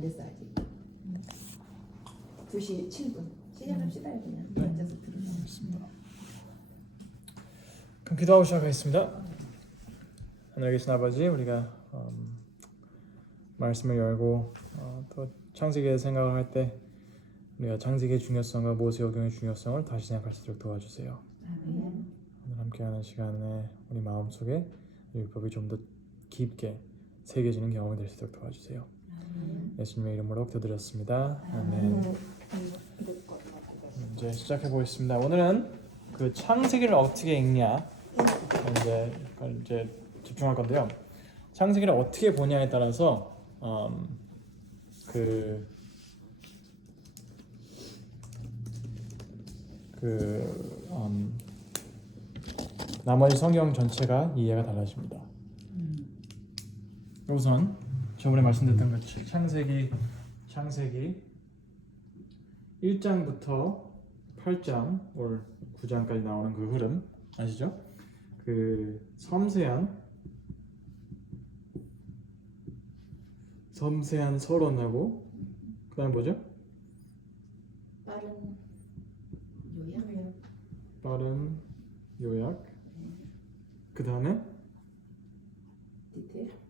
안 됐어 아직. 2시 7분. 시작합시다 그냥. 네. 앉아서 들으면. 알겠습니다. 그럼 기도하고 시작하겠습니다. 하늘에 계신 아버지, 우리가 말씀을 열고 또 창세기의 생각을 할 때 우리가 창세기의 중요성과 모세오경의 중요성을 다시 생각할 수 있도록 도와주세요. 아멘. 오늘 함께하는 시간에 우리 마음속에 율법이 좀 더 깊게 새겨지는 경험이 될 수 있도록 도와주세요. 예수님의 이름으로 기도드렸습니다. 아멘. 이제 시작해 보겠습니다. 오늘은 그 창세기를 어떻게 읽냐 이제 집중할 건데요. 창세기를 어떻게 보냐에 따라서 나머지 성경 전체가 이해가 달라집니다. 우선 저번에 말씀드렸던 것처럼 창세기 1장부터 8장 올 9장까지 나오는 그 흐름 아시죠? 그 섬세한 서론하고 그다음 뭐죠? 빠른 요약. 그 다음에 디테일.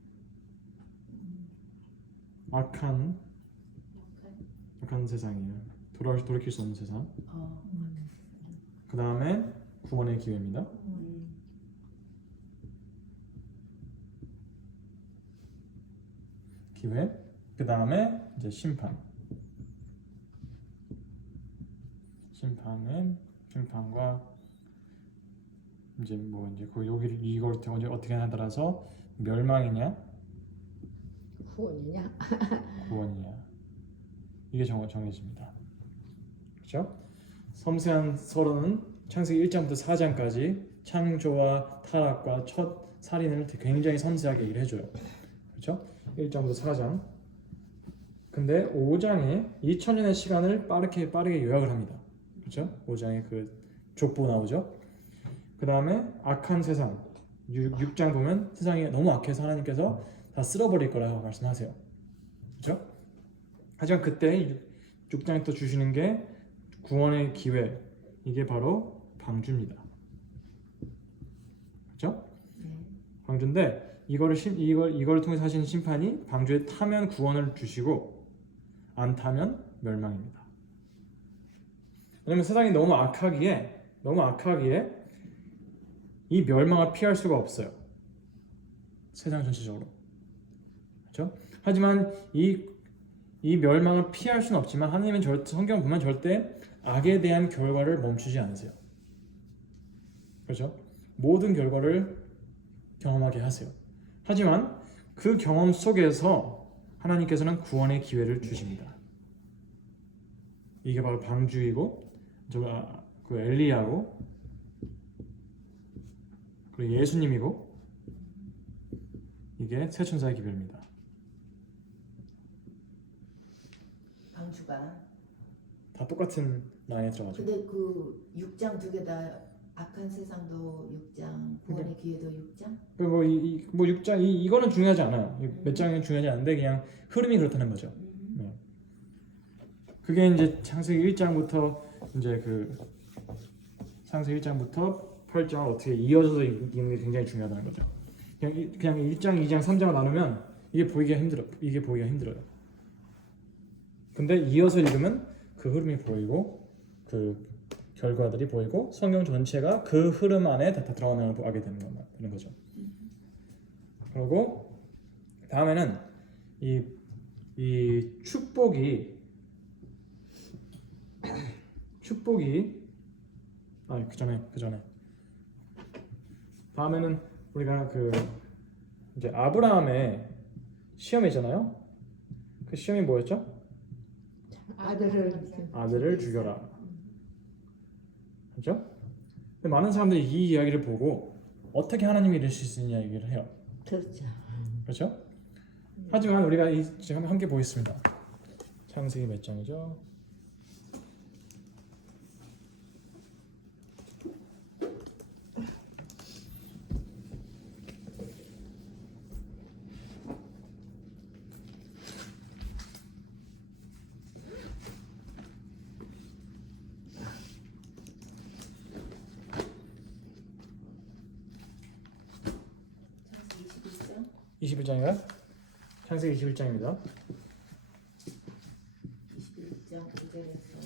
악한 세상이에요. 돌이킬 수 없는 세상. 그 다음에 구원의 기회입니다. 기회. 그 다음에 이제 심판과 이제 이걸 어떻게 하냐에 따라서 멸망이냐 구원이냐 이게 정해집니다. 그렇죠? 섬세한 서론은 창세기 1장부터 4장까지 창조와 타락과 첫 살인을 굉장히 섬세하게 얘기를 해줘요. 그렇죠? 1장부터 4장. 근데 5장에 2000년의 시간을 빠르게 요약을 합니다. 그렇죠? 5장에 그 족보 나오죠. 그 다음에 악한 세상 6장 보면 세상이 너무 악해서 하나님께서 다 쓸어버릴 거라고 말씀하세요. 그렇죠? 하지만 그때 6장에 또 주시는 게 구원의 기회, 이게 바로 방주입니다. 그렇죠? 방주인데 이걸 통해서 하시는 심판이 방주에 타면 구원을 주시고 안 타면 멸망입니다. 왜냐면 세상이 너무 악하기에 이 멸망을 피할 수가 없어요. 세상 전체적으로. 그렇죠? 하지만 이 멸망을 피할 수는 없지만 하나님은 성경 보면 절대 악에 대한 결과를 멈추지 않으세요. 그렇죠? 모든 결과를 경험하게 하세요. 하지만 그 경험 속에서 하나님께서는 구원의 기회를 주십니다. 이게 바로 방주이고 그 엘리야고 그리고 예수님이고 이게 새 천사의 기별입니다. 방주가 다 똑같은 라인에 들어가죠. 근데 그 6장 두 개 다 악한 세상도 6장, 구원의 기회도 6장? 뭐 6장 이거는 중요하지 않아요. 몇 장은 중요하지 않은데 그냥 흐름이 그렇다는 거죠. 네. 그게 이제 창세기 1장부터 이제 창세기 1장부터 8장을 어떻게 이어져서 읽는 게 굉장히 중요하다는 거죠. 그냥 1장, 2장, 3장을 나누면 이게 보기가 힘들어요. 근데 이어서 읽으면 그 흐름이 보이고 그 결과들이 보이고 성경 전체가 그 흐름 안에 다 들어가는 걸 보게 되는 거죠. 그리고 다음에는 이 축복이 그 전에 다음에는 우리가 이제 아브라함의 시험이잖아요. 그 시험이 뭐였죠? 아들을 죽여라. 그렇죠? 근데 많은 사람들이 이 이야기를 보고 어떻게 하나님이 이러실 수 있냐 얘기를 해요. 그렇죠? 하지만 우리가 지금 함께 보겠습니다. 창세기 몇 장이죠? 21장인가? 창세기 21장입니다. 21장 9절에서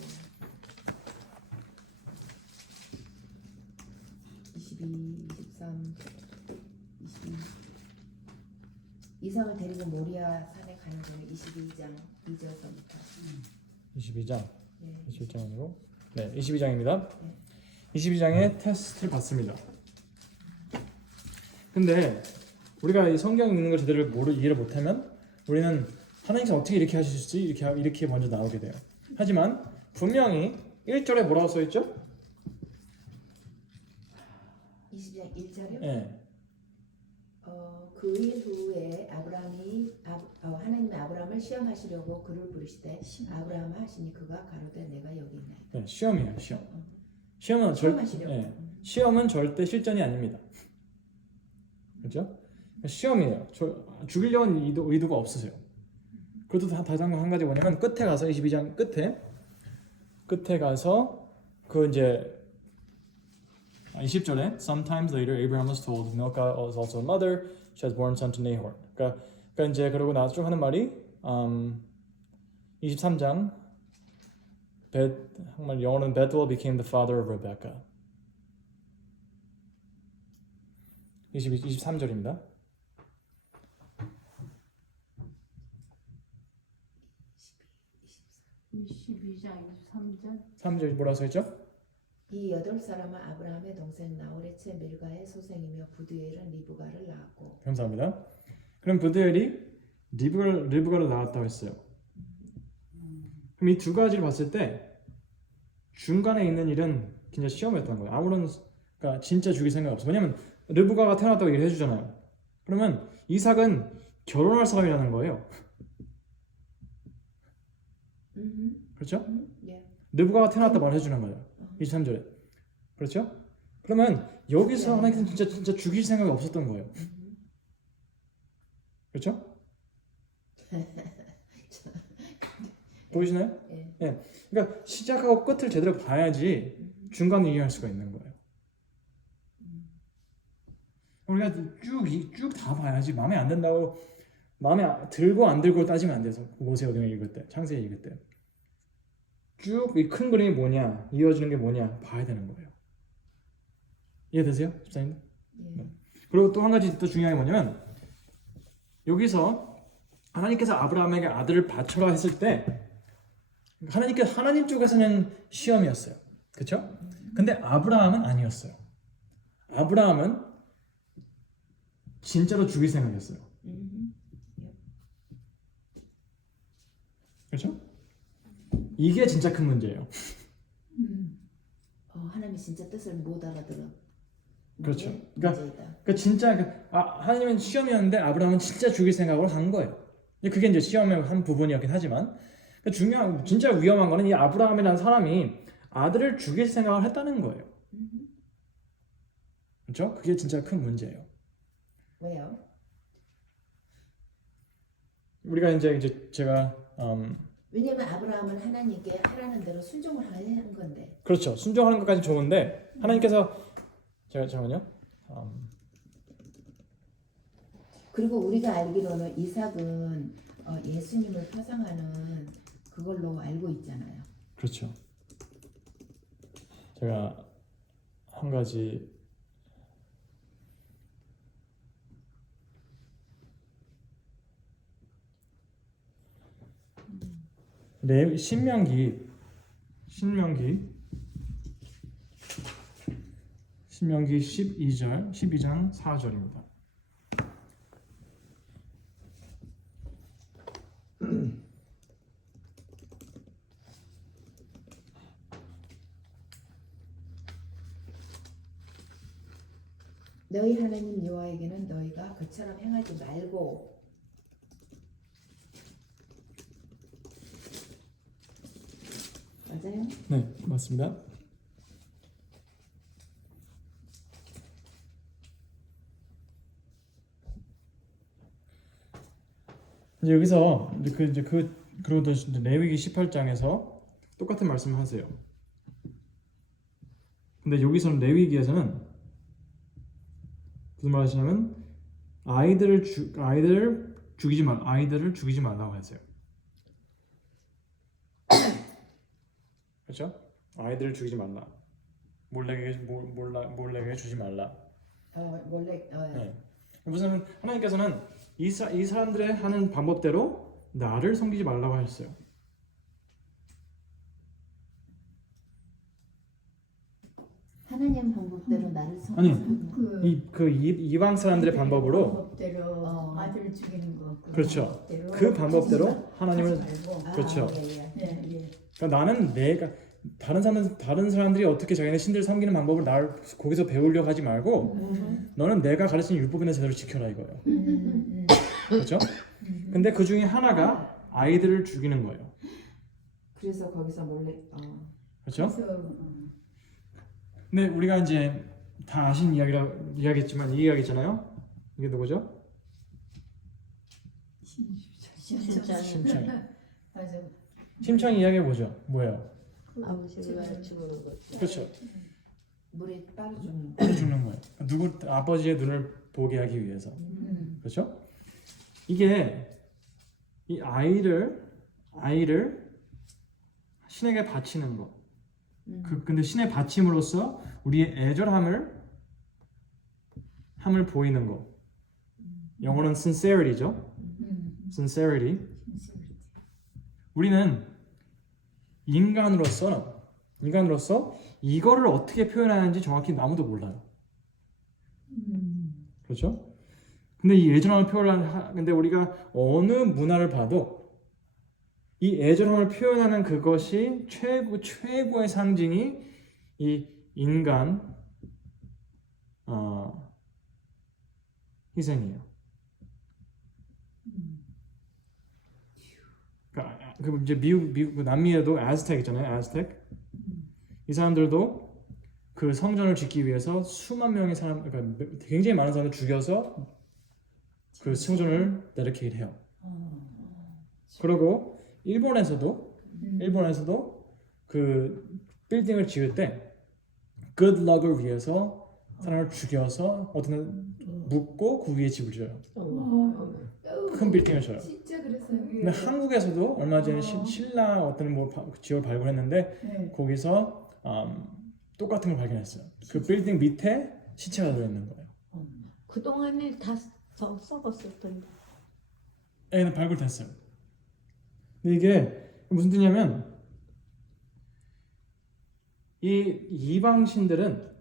22, 23, 22 이삭을 데리고 모리아 산에 가는 중에 22장 2절서부터 22장. 네. 21장 아니고 네, 22장입니다. 네. 22장에 테스트를 받습니다. 근데 우리가 이 성경 읽는 걸 제대로 이해를 못하면 우리는 하나님께서 어떻게 이렇게 하실지 이렇게 먼저 나오게 돼요. 하지만 분명히 1절에 뭐라고 써 있죠? 20장 1절이요? 네. 그일 후에 아브라함이 하나님이 아브라함을 시험하시려고 그를 부르시되 아브라함 하시니 그가 가로되 내가 여기 있나이다. 네, 시험이에요. 시험은 시험하시려고. 시험은 절대 실전이 아닙니다. 그렇죠? 시험이에요. 죽이려는 의도가 없으세요. 그것도 다시 한 가지 뭐냐면 끝에 가서 22장 끝에 가서 그 이제 20절에 Sometimes later Abraham was told Milcah was also a mother. She has born son to Nahor. 그러니까 이제 그러고 나서 쭉 하는 말이 23장 정말 영어는 Bethuel became the father of Rebecca. 23절입니다. 22장 23절 3절 뭐라고 써있죠? 이 8사람은 아브라함의 동생 나홀의 채 밀가의 소생이며 부두엘은 리브가를 낳았고. 감사합니다. 그럼 부드엘이 리브가를 낳았다고 했어요. 그럼 이 두 가지를 봤을 때 중간에 있는 일은 진짜 시험이었던 거예요. 아무런 그러니까 진짜 죽일 생각 없어. 왜냐면 리브가가 태어났다고 얘기를 해주잖아요. 그러면 이삭은 결혼할 사람이라는 거예요. 그렇죠? 예. 리브가가 태어났다 말해주는 거예요. 23절에. 그렇죠? 그러면 여기서 하나님께서 진짜 죽일 생각이 없었던 거예요. 그렇죠? 보이시나요? 예. 예. 그러니까 시작하고 끝을 제대로 봐야지 중간을 이해할 수가 있는 거예요. 우리가 쭉 다 봐야지 마음에 안 든다고 마음에 들고 안 들고 따지면 안 돼서 모세 오경을 읽을 때, 창세기 읽을 때 쭉 이 큰 그림이 뭐냐, 이어지는 게 뭐냐 봐야 되는 거예요. 이해되세요, 집사님? 예. 그리고 또 한 가지 또 중요한 게 뭐냐면 여기서 하나님께서 아브라함에게 아들을 바쳐라 했을 때 하나님 쪽에서는 시험이었어요. 그렇죠? 근데 아브라함은 아니었어요. 아브라함은 진짜로 죽일 생각이었어요. 그렇죠? 이게 진짜 큰 문제예요. 하나님이 진짜 뜻을 못 알아들어. 그렇죠. 그러니까 진짜 하나님은 시험이었는데 아브라함은 진짜 죽일 생각으로 한 거예요. 그게 이제 시험의 한 부분이었긴 하지만 중요한 진짜 위험한 거는 이 아브라함이라는 사람이 아들을 죽일 생각을 했다는 거예요. 그렇죠? 그게 진짜 큰 문제예요. 왜요? 우리가 이제 제가 왜냐면 아브라함은 하나님께 하라는 대로 순종을 한 건데. 그렇죠. 순종하는 것까지 좋은데 하나님께서 제가 잠깐만요. 그리고 우리가 알기로는 이삭은 예수님을 표상하는 그걸로 알고 있잖아요. 그렇죠. 제가 한 가지 신명기 12장 4절입니다. 너희 하나님 여호와에게는 너희가 그처럼 행하지 말고 맞아요? 네, 맞습니다. 이제 여기서 그리고 또 레위기 18장에서 똑같은 말씀을 하세요. 근데 여기서는 레위기에서는 무슨 말 하시냐면 아이들을 죽이지 말라고 했어요. 그렇죠? 아이들을 죽이지 말라. 몰래게 주지 말라. 원래 네. 무슨 하나님께서는 이 사람들의 하는 방법대로 나를 섬기지 말라고 하셨어요. 하나님 방법대로 나를 아니, 섬기는 이방 사람들의 방법으로 방법대로 아들 죽이는 거. 그렇죠. 그 방법대로 하나님을 그렇죠. 예, 예. 그러니까 나는 내가 다른 사람들이 어떻게 자기네 신들을 섬기는 방법을 날 거기서 배우려고 하지 말고 너는 내가 가르친 율법이나 제대로 지켜라 이거예요. 그렇죠? 근데 그 중에 하나가 아이들을 죽이는 거예요. 그래서 거기서 몰래 그렇죠? 그래서 근데 우리가 이제 다 아신 이야기했지만 이 이야기잖아요. 이게 누구죠? 심청이. 맞아. 심청이 이야기 뭐죠? 뭐예요? 아버지가 죽는 거죠. 그렇죠. 물에 빠져 죽는 빨리 죽는 거예요. 누구 아버지의 눈을 보게 하기 위해서. 그렇죠? 이게 이 아이를 신에게 바치는 거. 근데 신에 바침으로써 우리의 애절함을 보이는 거. 영어로는 sincerity죠. sincerity. 우리는 인간으로서 이거를 어떻게 표현하는지 정확히 아무도 몰라요. 그렇죠? 근데 이 애절함을 근데 우리가 어느 문화를 봐도 이 애절함을 표현하는 그것이 최고의 상징이 이 인간 희생이에요. 그 이제 미국 남미에도 아즈텍 있잖아요. 아즈텍. 이 사람들도 그 성전을 짓기 위해서 수만 명의 그러니까 굉장히 많은 사람을 죽여서 그 성전을 데디케이트 해요. 그리고 일본에서도 그 빌딩을 지을 때 good luck을 위해서 사람을 죽여서 어떤 묻고 그 위에 집을 지어요. 큰 빌딩을 져요. 진짜 그랬어요. 근데 한국에서도 얼마 전에 신라 어떤 지역을 발굴했는데 네. 거기서 똑같은 걸 발견했어요. 그 빌딩 밑에 시체가 들어있는 거예요. 그 동안에 다 썩었을 텐데. 얘는 발굴됐어요. 근데 이게 무슨 뜻이냐면 이 이방신들은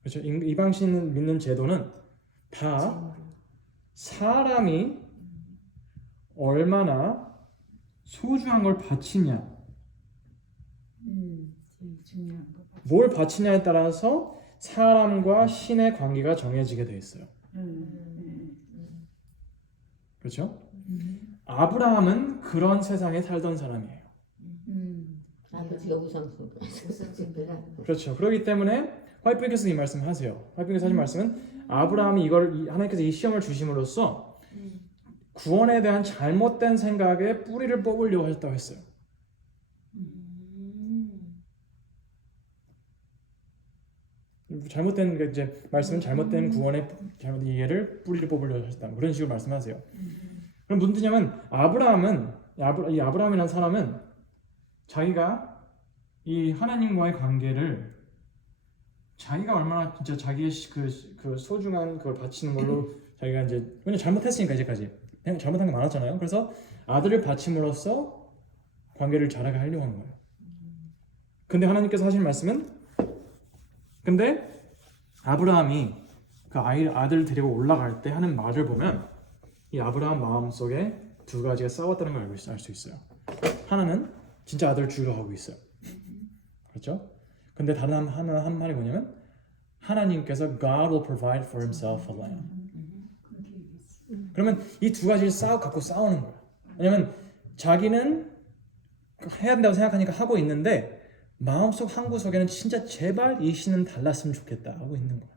그렇죠. 이방신 믿는 제도는 다 사람이 얼마나 소중한 걸 바치냐, 제일 중요한 거. 뭘 바치냐에 따라서 사람과 신의 관계가 정해지게 돼 있어요. 그렇죠? 아브라함은 그런 세상에 살던 사람이에요. 아버지가 우상숭배. 그렇죠. 그렇기 때문에 화이트백에서 이 말씀을 하세요. 화이트백에서 하신 말씀은 아브라함이 하나님께서 이 시험을 주심으로써 구원에 대한 잘못된 생각에 뿌리를 뽑으려고 하셨다고 했어요. 잘못된 이제 말씀은 잘못된 구원의 잘못된 이해를 뿌리를 뽑으려고 하셨다. 그런 식으로 말씀하세요. 그럼 무슨 뜻이냐면 이 아브라함이라는 사람은 자기가 이 하나님과의 관계를 자기가 얼마나 진짜 자기의 그 소중한 그걸 바치는 걸로 자기가 이제 왜냐 잘못했으니까 이제까지 잘못한 게 많았잖아요. 그래서 아들을 바침으로써 관계를 잘하게 하려고 하는 거예요. 근데 하나님께서 하신 말씀은 근데 아브라함이 그 아들을 데리고 올라갈 때 하는 말을 보면 이 아브라함 마음속에 두 가지가 싸웠다는 걸 알 수 있어요. 하나는 진짜 아들을 죽이려고 하고 있어요. 그렇죠? 근데 다른 한 말이 뭐냐면 하나님께서 God will provide for himself a lamb. 그러면 이 두 가지를 갖고 싸우는 거예요. 왜냐면 자기는 해야 된다고 생각하니까 하고 있는데 마음속 한 구석에는 진짜 제발 이 신은 달랐으면 좋겠다 하고 있는 거예요.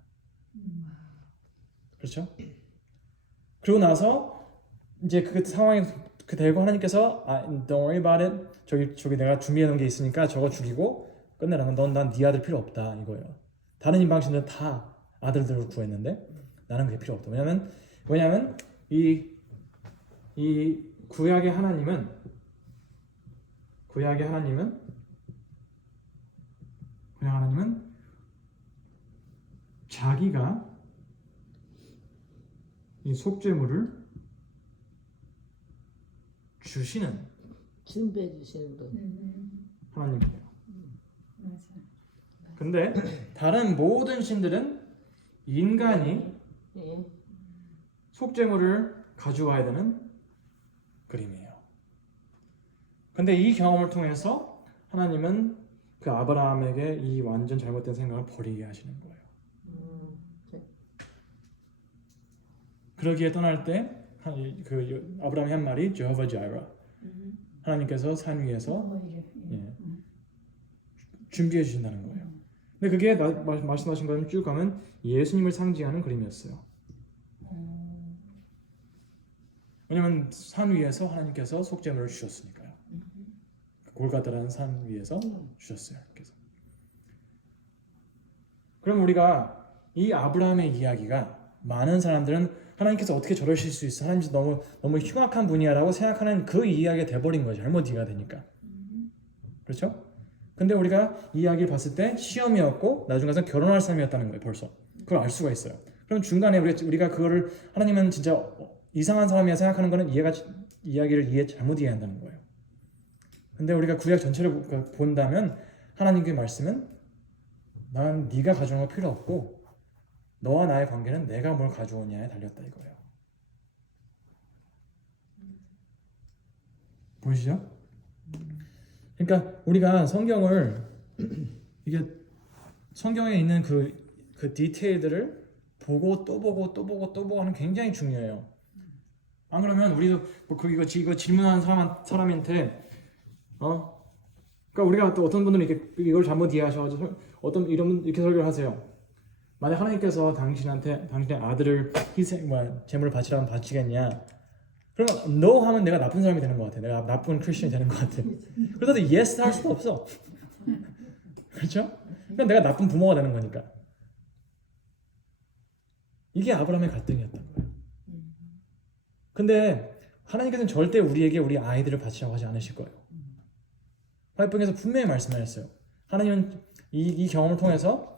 그렇죠? 그리고 나서 이제 그 상황이 되고 하나님께서 don't worry about it. 저기 내가 준비해 놓은 게 있으니까 저거 죽이고 끝내라면 난 네 아들 필요 없다 이거예요. 다른 이방신들은 다 아들들을 구했는데 나는 그게 필요 없다. 왜냐면 이 구약의 하나님은 자기가 이 속죄물을 주시는 준비해 주시는 분. 하나님이에요. 맞아요. 근데 다른 모든 신들은 인간이 예. 속죄물을 가져와야 되는 그림이에요. 근데 이 경험을 통해서 하나님은 그 아브라함에게 이 완전 잘못된 생각을 버리게 하시는 거예요. 그러기에 떠날 때 그 아브라함이 한 말이 제호바 자이라, 하나님께서 산 위에서 오히려 예, 준비해 주신다는 거예요. 근데 그게 말씀하신 것처럼 쭉 가면 예수님을 상징하는 그림이었어요. 왜냐면 산 위에서 하나님께서 속죄물을 주셨으니까요. 골가다라는 산 위에서 주셨어요. 그래서 그럼 우리가 이 아브라함의 이야기가 많은 사람들은 하나님께서 어떻게 저러실 수 있어? 하나님 너무 흉악한 분이야라고 생각하는 그 이야기가 돼버린 거죠. 잘못 이해가 되니까. 그렇죠? 근데 우리가 이 이야기를 봤을 때 시험이었고 나중 가서 결혼할 사람이었다는 거예요. 벌써 그걸 알 수가 있어요. 그럼 중간에 우리가 그거를 하나님은 진짜 이상한 사람이야 생각하는 거는 이야기를 잘못 이해한다는 거예요. 근데 우리가 구약 전체를 본다면 하나님의 말씀은 난 네가 가져온 거 필요 없고 너와 나의 관계는 내가 뭘 가져오냐에 달렸다 이거예요. 보이시죠? 그러니까 우리가 성경을 이게 성경에 있는 그 디테일들을 보고 또 보고 또 보고 또 보고 하는 게 굉장히 중요해요. 안 그러면 우리도 뭐 이거 질문하는 사람한테 그러니까 우리가 또 어떤 분들은 이걸 잘못 이해하셔가지고 이렇게 설교를 하세요. 만약 하나님께서 당신의 아들을 제물을 바치라면 바치겠냐? 그러면 no 하면 내가 나쁜 사람이 되는 것 같아. 내가 나쁜 크리스천이 되는 것 같아. 그러다 yes 할 수도 없어. 그렇죠? 그럼 내가 나쁜 부모가 되는 거니까. 이게 아브라함의 갈등이었던 거예요. 근데 하나님께서는 절대 우리에게 우리 아이들을 바치라고 하지 않으실 거예요. 화이프에서 분명히 말씀하셨어요. 하나님은 이 경험을 통해서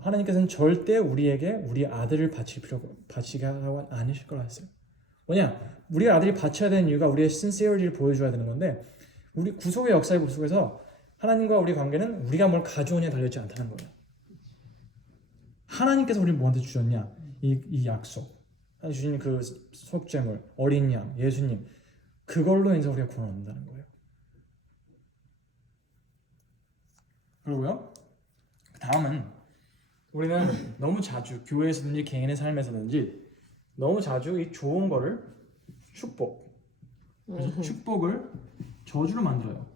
하나님께서는 절대 우리에게 우리 아들을 바치게 하고 않으실 거라 했어요. 뭐냐? 우리 아들이 바쳐야 되는 이유가 우리의 sincer이를 보여줘야 되는 건데 우리 구속의 역사의 속에서 하나님과 우리 관계는 우리가 뭘 가져오냐에 달려있지 않다는 거예요. 하나님께서 우리를 뭐한테 주셨냐? 이 약속, 주신 그 속죄물, 어린 양, 예수님, 그걸로 인해서 우리가 구원을 얻는다는 거예요. 그리고요, 다음은 우리는 너무 자주 교회에서든지 개인의 삶에서든지 너무 자주 이 좋은 거를 축복을 저주로 만들어요.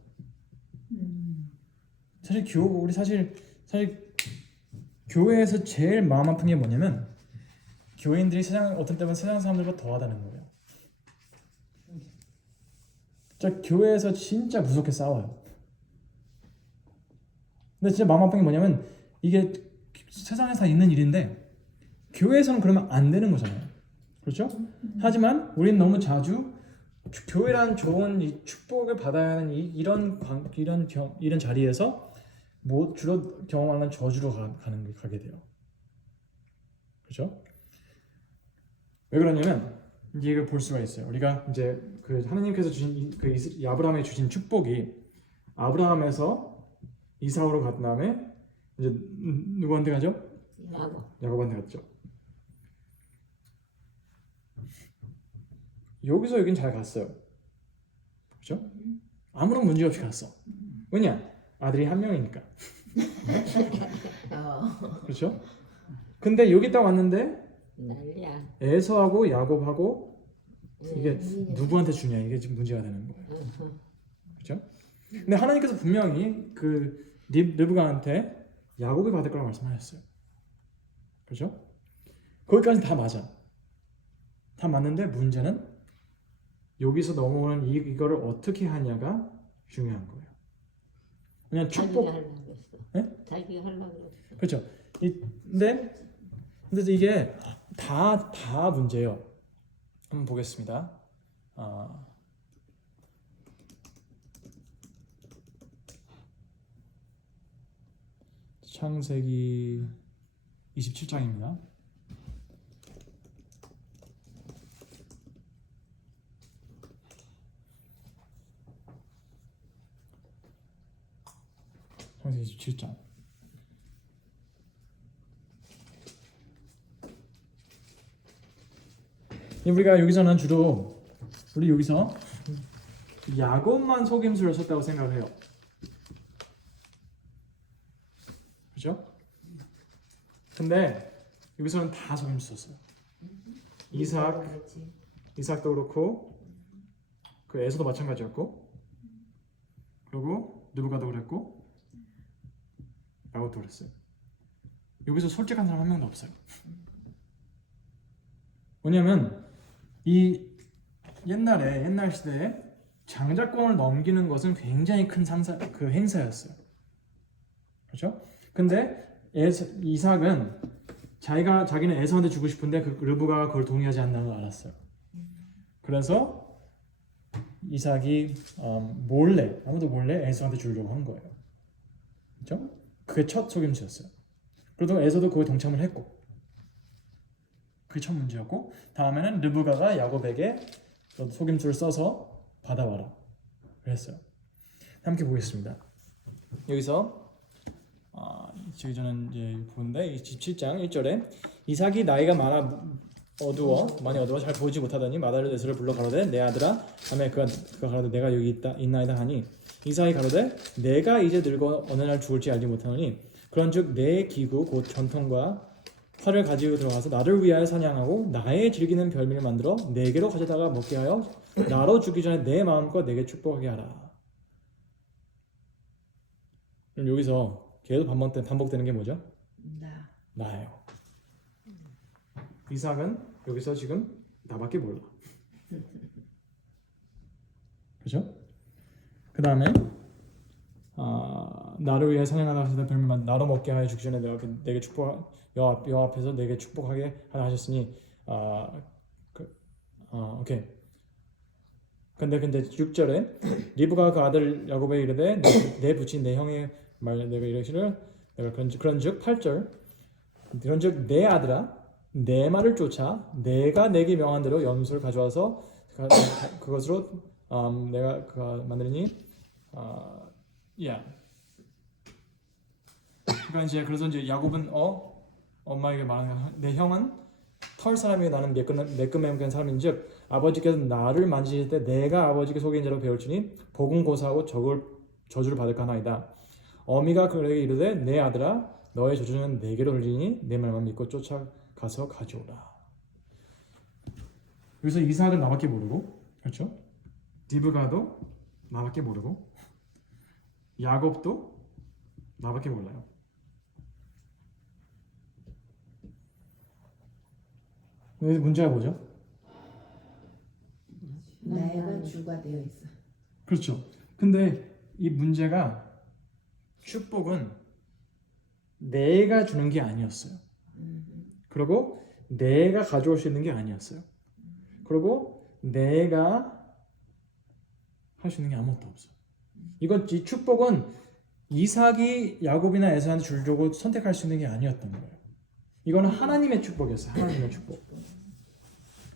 사실 교회에서 제일 마음 아픈 게 뭐냐면 교인들이 어떤 때는 세상 사람들보다 더하다는 거예요. 교회에서 진짜 무섭게 싸워요. 근데 진짜 마음 아픈 게 뭐냐면 이게 세상에서 다 있는 일인데 교회에서는 그러면 안 되는 거잖아요. 그렇죠? 하지만 우리는 너무 자주 교회란 좋은 이 축복을 받아야 하는 이런 자리에서 주로 경험하는 저주로 가게 돼요. 그렇죠? 왜 그러냐면 이걸 볼 수가 있어요. 우리가 이제 그 하나님께서 주신 그 아브라함에 주신 축복이 아브라함에서 이삭으로 간 다음에 이제 누구한테 가죠? 야곱한테 갔죠. 여기서 여긴 잘 갔어요. 그렇죠? 아무런 문제 없이 갔어. 왜냐? 아들이 한 명이니까. 그렇죠? 근데 여기 딱 왔는데 난리야. 에서하고 야곱하고 이게 누구한테 주냐 이게 지금 문제가 되는 거예요. 그렇죠? 근데 하나님께서 분명히 그 르브가한테 야곱이 받을 거라고 말씀하셨어요. 그렇죠? 거기까지 다 맞아. 다 맞는데 문제는 여기서 넘어오는 이거를 어떻게 하냐가 중요한 거예요. 그냥 축복. 자기가 하려고 했어. 네? 자기가 하려고 했어. 그렇죠. 근데 근데 이게 다 문제예요. 한번 보겠습니다. 창세기 27장입니다. 창세기 27장. 우리가 여기서는 주로 우리 여기서 야곱만 속임수를 썼다고 생각을 해요. 그렇죠? 근데 여기서는 다 속임수 썼어요. 이삭도 그렇고 그 에서도 마찬가지였고 그리고 르브가도 그랬고 야곱도 그랬어요. 여기서 솔직한 사람 한 명도 없어요. 왜냐면 이 옛날 시대에 장자권을 넘기는 것은 굉장히 큰 행사였어요. 그렇죠? 근데 이삭은 자기는 에서한테 주고 싶은데 그 르브가가 그걸 동의하지 않는 걸 알았어요. 그래서 이삭이 아무도 몰래 에서한테 주려고 한 거예요. 그렇죠? 그게 첫 속임수였어요. 그래도 에서도 그거에 동참을 했고 그게 첫 문제였고 다음에는 르브가가 야곱에게 속임수를 써서 받아와라 그랬어요. 함께 보겠습니다. 여기서 저는 이제 보는데 27장 1절에 이삭이 나이가 많이 어두워 잘 보이지 못하더니 마다를 에서를 불러 가로되 내 아들아 하매 그가 가로되 내가 여기 있나이다 하니 이삭이 가로되 내가 이제 늙어 어느 날 죽을지 알지 못하노니 그런즉 내 기구 곧 전통과 활을 가지고 들어가서 나를 위하여 사냥하고 나의 즐기는 별미를 만들어 내게로 가져다가 먹게 하여 나로 죽기 전에 내 마음과 내게 축복하게 하라. 그럼 여기서 계속 반복되는 게 뭐죠? 나예요. 이삭은 여기서 지금 나밖에 몰라. 그렇죠? 그 다음에 나를 위해 사냥하다 하시던 별미만 나로 먹게 하여 죽기 전에 내게 여호와 앞에서 내게 축복하게 하라 하셨으니 오케이. 근데 6절에 리브가 그 아들 야곱에게 이르되 내 부친 내 형의 말 내가 이르기를 내가 그런즉 8절 그런즉 내 아들아 내 말을 쫓아 내가 내게 명한 대로 염소를 가져와서 그것으로 내가 그가 만드니 그러니까 그래서 야곱은 엄마에게 말하는 내 형은 털 사람이고 나는 매끈매끈한 사람인즉 아버지께서 나를 만지실 때 내가 아버지께 속인 자로 배울지니 복은 고사하고 저주를 받을까 하나이다. 어미가 그에게 이르되 내 아들아 너의 저주는 내게로 흘리니 내 말만 믿고 쫓아가서 가져오라. 여기서 이삭은 나밖에 모르고 그렇죠? 리브가도 나밖에 모르고 야곱도 나밖에 몰라요. 여기서 문제가 뭐죠? 나가 주가 되어 있어. 그렇죠. 근데 이 문제가 축복은 내가 주는 게 아니었어요. 그리고 내가 가져올 수 있는 게 아니었어요. 그리고 내가 할 수 있는 게 아무것도 없어요. 이 축복은 이삭이 야곱이나 에서한테 주려고 선택할 수 있는 게 아니었던 거예요. 이거는 하나님의 축복이었어요. 하나님의 축복.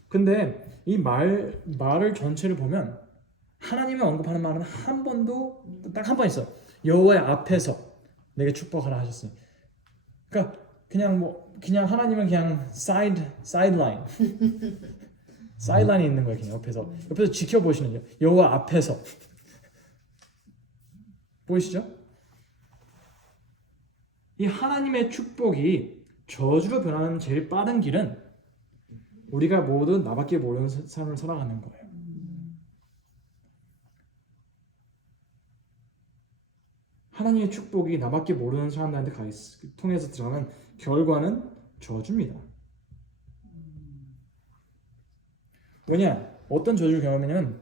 근데 이 말을 전체를 보면 하나님이 언급하는 말은 한 번도 딱 한 번 있어. 여호와의 앞에서 내게 축복하라 하셨으니. 그러니까 그냥 하나님은 그냥 사이드라인 있는 거예요. 그냥 옆에서 지켜보시는 거예요. 여호와 앞에서 보이시죠? 이 하나님의 축복이 저주로 변하는 제일 빠른 길은 우리가 모두 나밖에 모르는 삶을 살아가는 거예요. 하나님의 축복이 나밖에 모르는 사람들한테 통해서 들어가는 결과는 저주입니다. 왜냐? 어떤 저주를 경험하냐면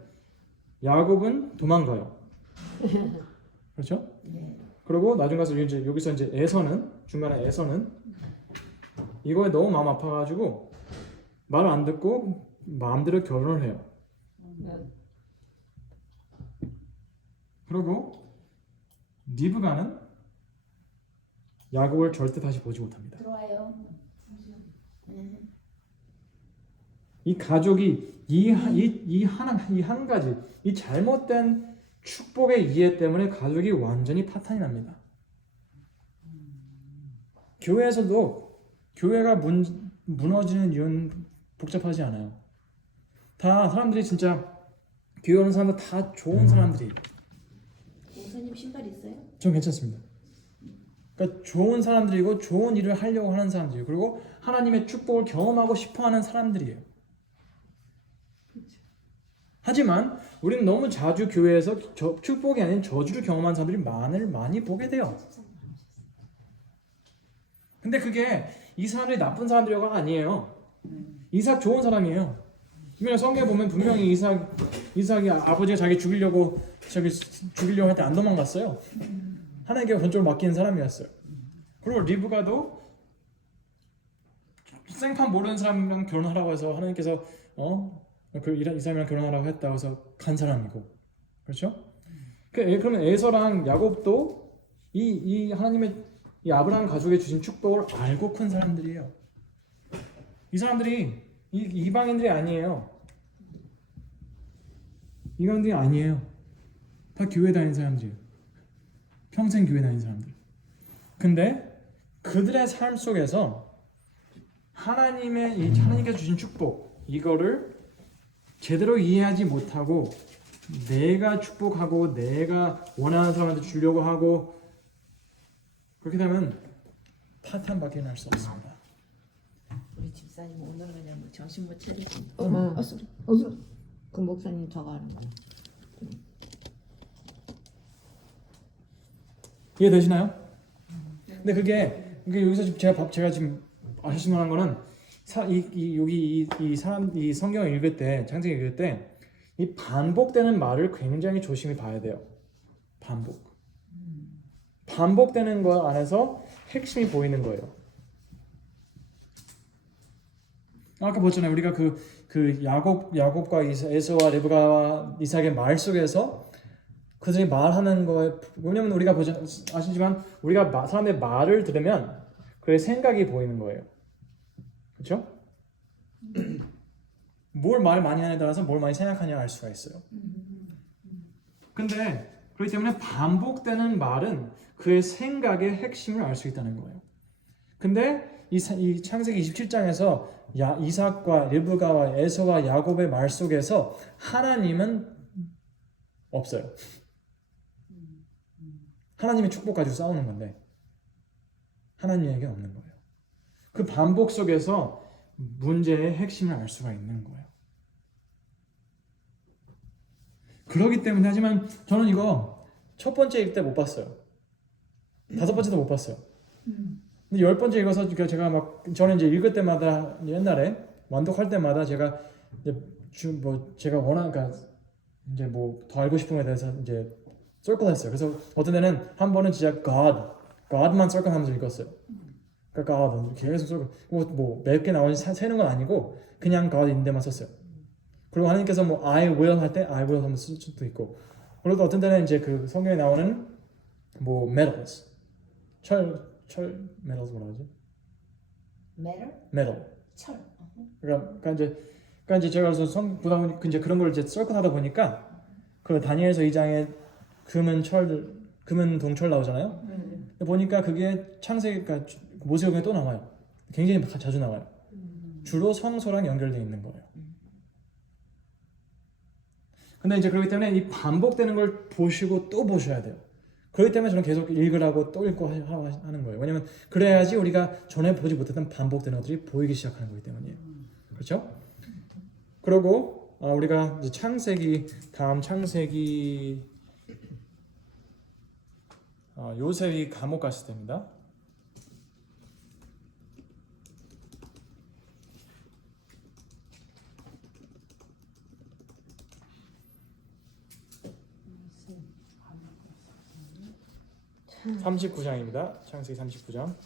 야곱은 도망가요. 그렇죠? 그리고 나중 가서 여기서 이제 에서는 중간에 에서는 이거에 너무 마음 아파가지고 말을 안 듣고 마음대로 결혼을 해요. 그리고 리브가는 야곱을 절대 다시 보지 못합니다. 들어와요. 이 가족이 이 한 가지 이 잘못된 축복의 이해 때문에 가족이 완전히 파탄이 납니다. 교회에서도 교회가 무너지는 이유는 복잡하지 않아요. 다 사람들이 진짜 교회 오는 사람들 다 좋은 사람들이. 목사님 신발 있어요? 전 괜찮습니다. 그러니까 좋은 사람들이고 좋은 일을 하려고 하는 사람들이에요. 그리고 하나님의 축복을 경험하고 싶어하는 사람들이에요. 하지만 우리는 너무 자주 교회에서 축복이 아닌 저주를 경험한 사람들이 많이 보게 돼요. 근데 그게 이 사람들이 나쁜 사람들이가 아니에요. 이삭 좋은 사람이에요. 분명 성경에 보면 분명히 이삭이 아버지가 자기 죽이려고 할 때 안 도망갔어요. 하나님께 전적으로 맡기는 사람이었어요. 그리고 리브가도 생판 모르는 사람이랑 결혼하라고 해서 하나님께서 이 사람이랑 결혼하라고 했다고 해서 간 사람이고, 그렇죠? 그러면 에서랑 야곱도 이 하나님의 이 아브라함 가족에 주신 축복을 알고 큰 사람들이에요. 이 사람들이 이방인들이 아니에요. 이방인들이 아니에요. 다 교회 다니는 사람들이에요. 평생 교회 다니는 사람들. 근데 그들의 삶 속에서 하나님께서 주신 축복 이거를 제대로 이해하지 못하고 내가 축복하고 내가 원하는 사람한테 주려고 하고 그렇게 되면 파탄밖에 날 수 없습니다. 우리 집사님 오늘은 그냥 뭐 정신 못 차리지. 그 목사님 저거 하는 거. 이해되시나요? 근데 그게 여기서 지금 제가 지금 아시는 거는 이 성경을 읽을 때 창세기 읽을 때 이 반복되는 말을 굉장히 조심히 봐야 돼요. 반복되는 거 안에서 핵심이 보이는 거예요. 아까 보잖아요. 우리가 그 야곱과 에서와 레브가와 이삭의 말 속에서 그들이 말하는 거에 왜냐면 우리가 아시지만 우리가 사람의 말을 들으면 그의 생각이 보이는 거예요. 그렇죠? 뭘 말 많이 하냐에 따라서 뭘 많이 생각하냐 알 수가 있어요. 근데 그렇기 때문에 반복되는 말은 그의 생각의 핵심을 알 수 있다는 거예요. 근데 이 창세기 27장에서 이삭과 리브가와 에서와 야곱의 말 속에서 하나님은 없어요. 하나님의 축복 가지고 싸우는 건데 하나님에게 없는 거예요. 그 반복 속에서 문제의 핵심을 알 수가 있는 거예요. 그렇기 때문에 하지만 저는 이거 첫 번째 읽을 때 못 봤어요. 다섯 번째도 못 봤어요. 근데 열 번째 읽어서 제가 저는 이제 읽을 때마다 옛날에 완독할 때마다 제가 제가 원하니까 이제 뭐 더 알고 싶은 거에 대해서 이제 썰클했어요. 그래서 어떤 데는 한 번은 진짜 God만 썰클하면서 읽었어요. 그러니까 God 계속 썰클. 뭐 몇 개 나오는지 세는 건 아니고 그냥 God 있는 데만 썼어요. 그리고 하나님께서 뭐 I will 할 때 I will 하면 쓸 수도 있고. 그리고 어떤 데는 이제 그 성경에 나오는 뭐 metals 철 metals 뭐라 하지? metal. 철. 그러니까 이제 제가 그래서 보다 보니 이제 그런 걸 이제 썰클하다 보니까 그 다니엘서 2장에 금은 동철 나오잖아요. 보니까 그게 창세기가 모세오경에 또 나와요. 굉장히 자주 나와요. 주로 성소랑 연결되어 있는 거예요. 근데 이제 그렇기 때문에 이 반복되는 걸 보시고 또 보셔야 돼요. 그렇기 때문에 저는 계속 읽으라고 또 읽고 하는 거예요. 왜냐면 그래야지 우리가 전에 보지 못했던 반복되는 것들이 보이기 시작하는 거기 때문이에요. 그렇죠? 그리고 우리가 이제 다음 창세기 요셉이 감옥 갔을 때입니다. (39장입니다) 창세기 39장.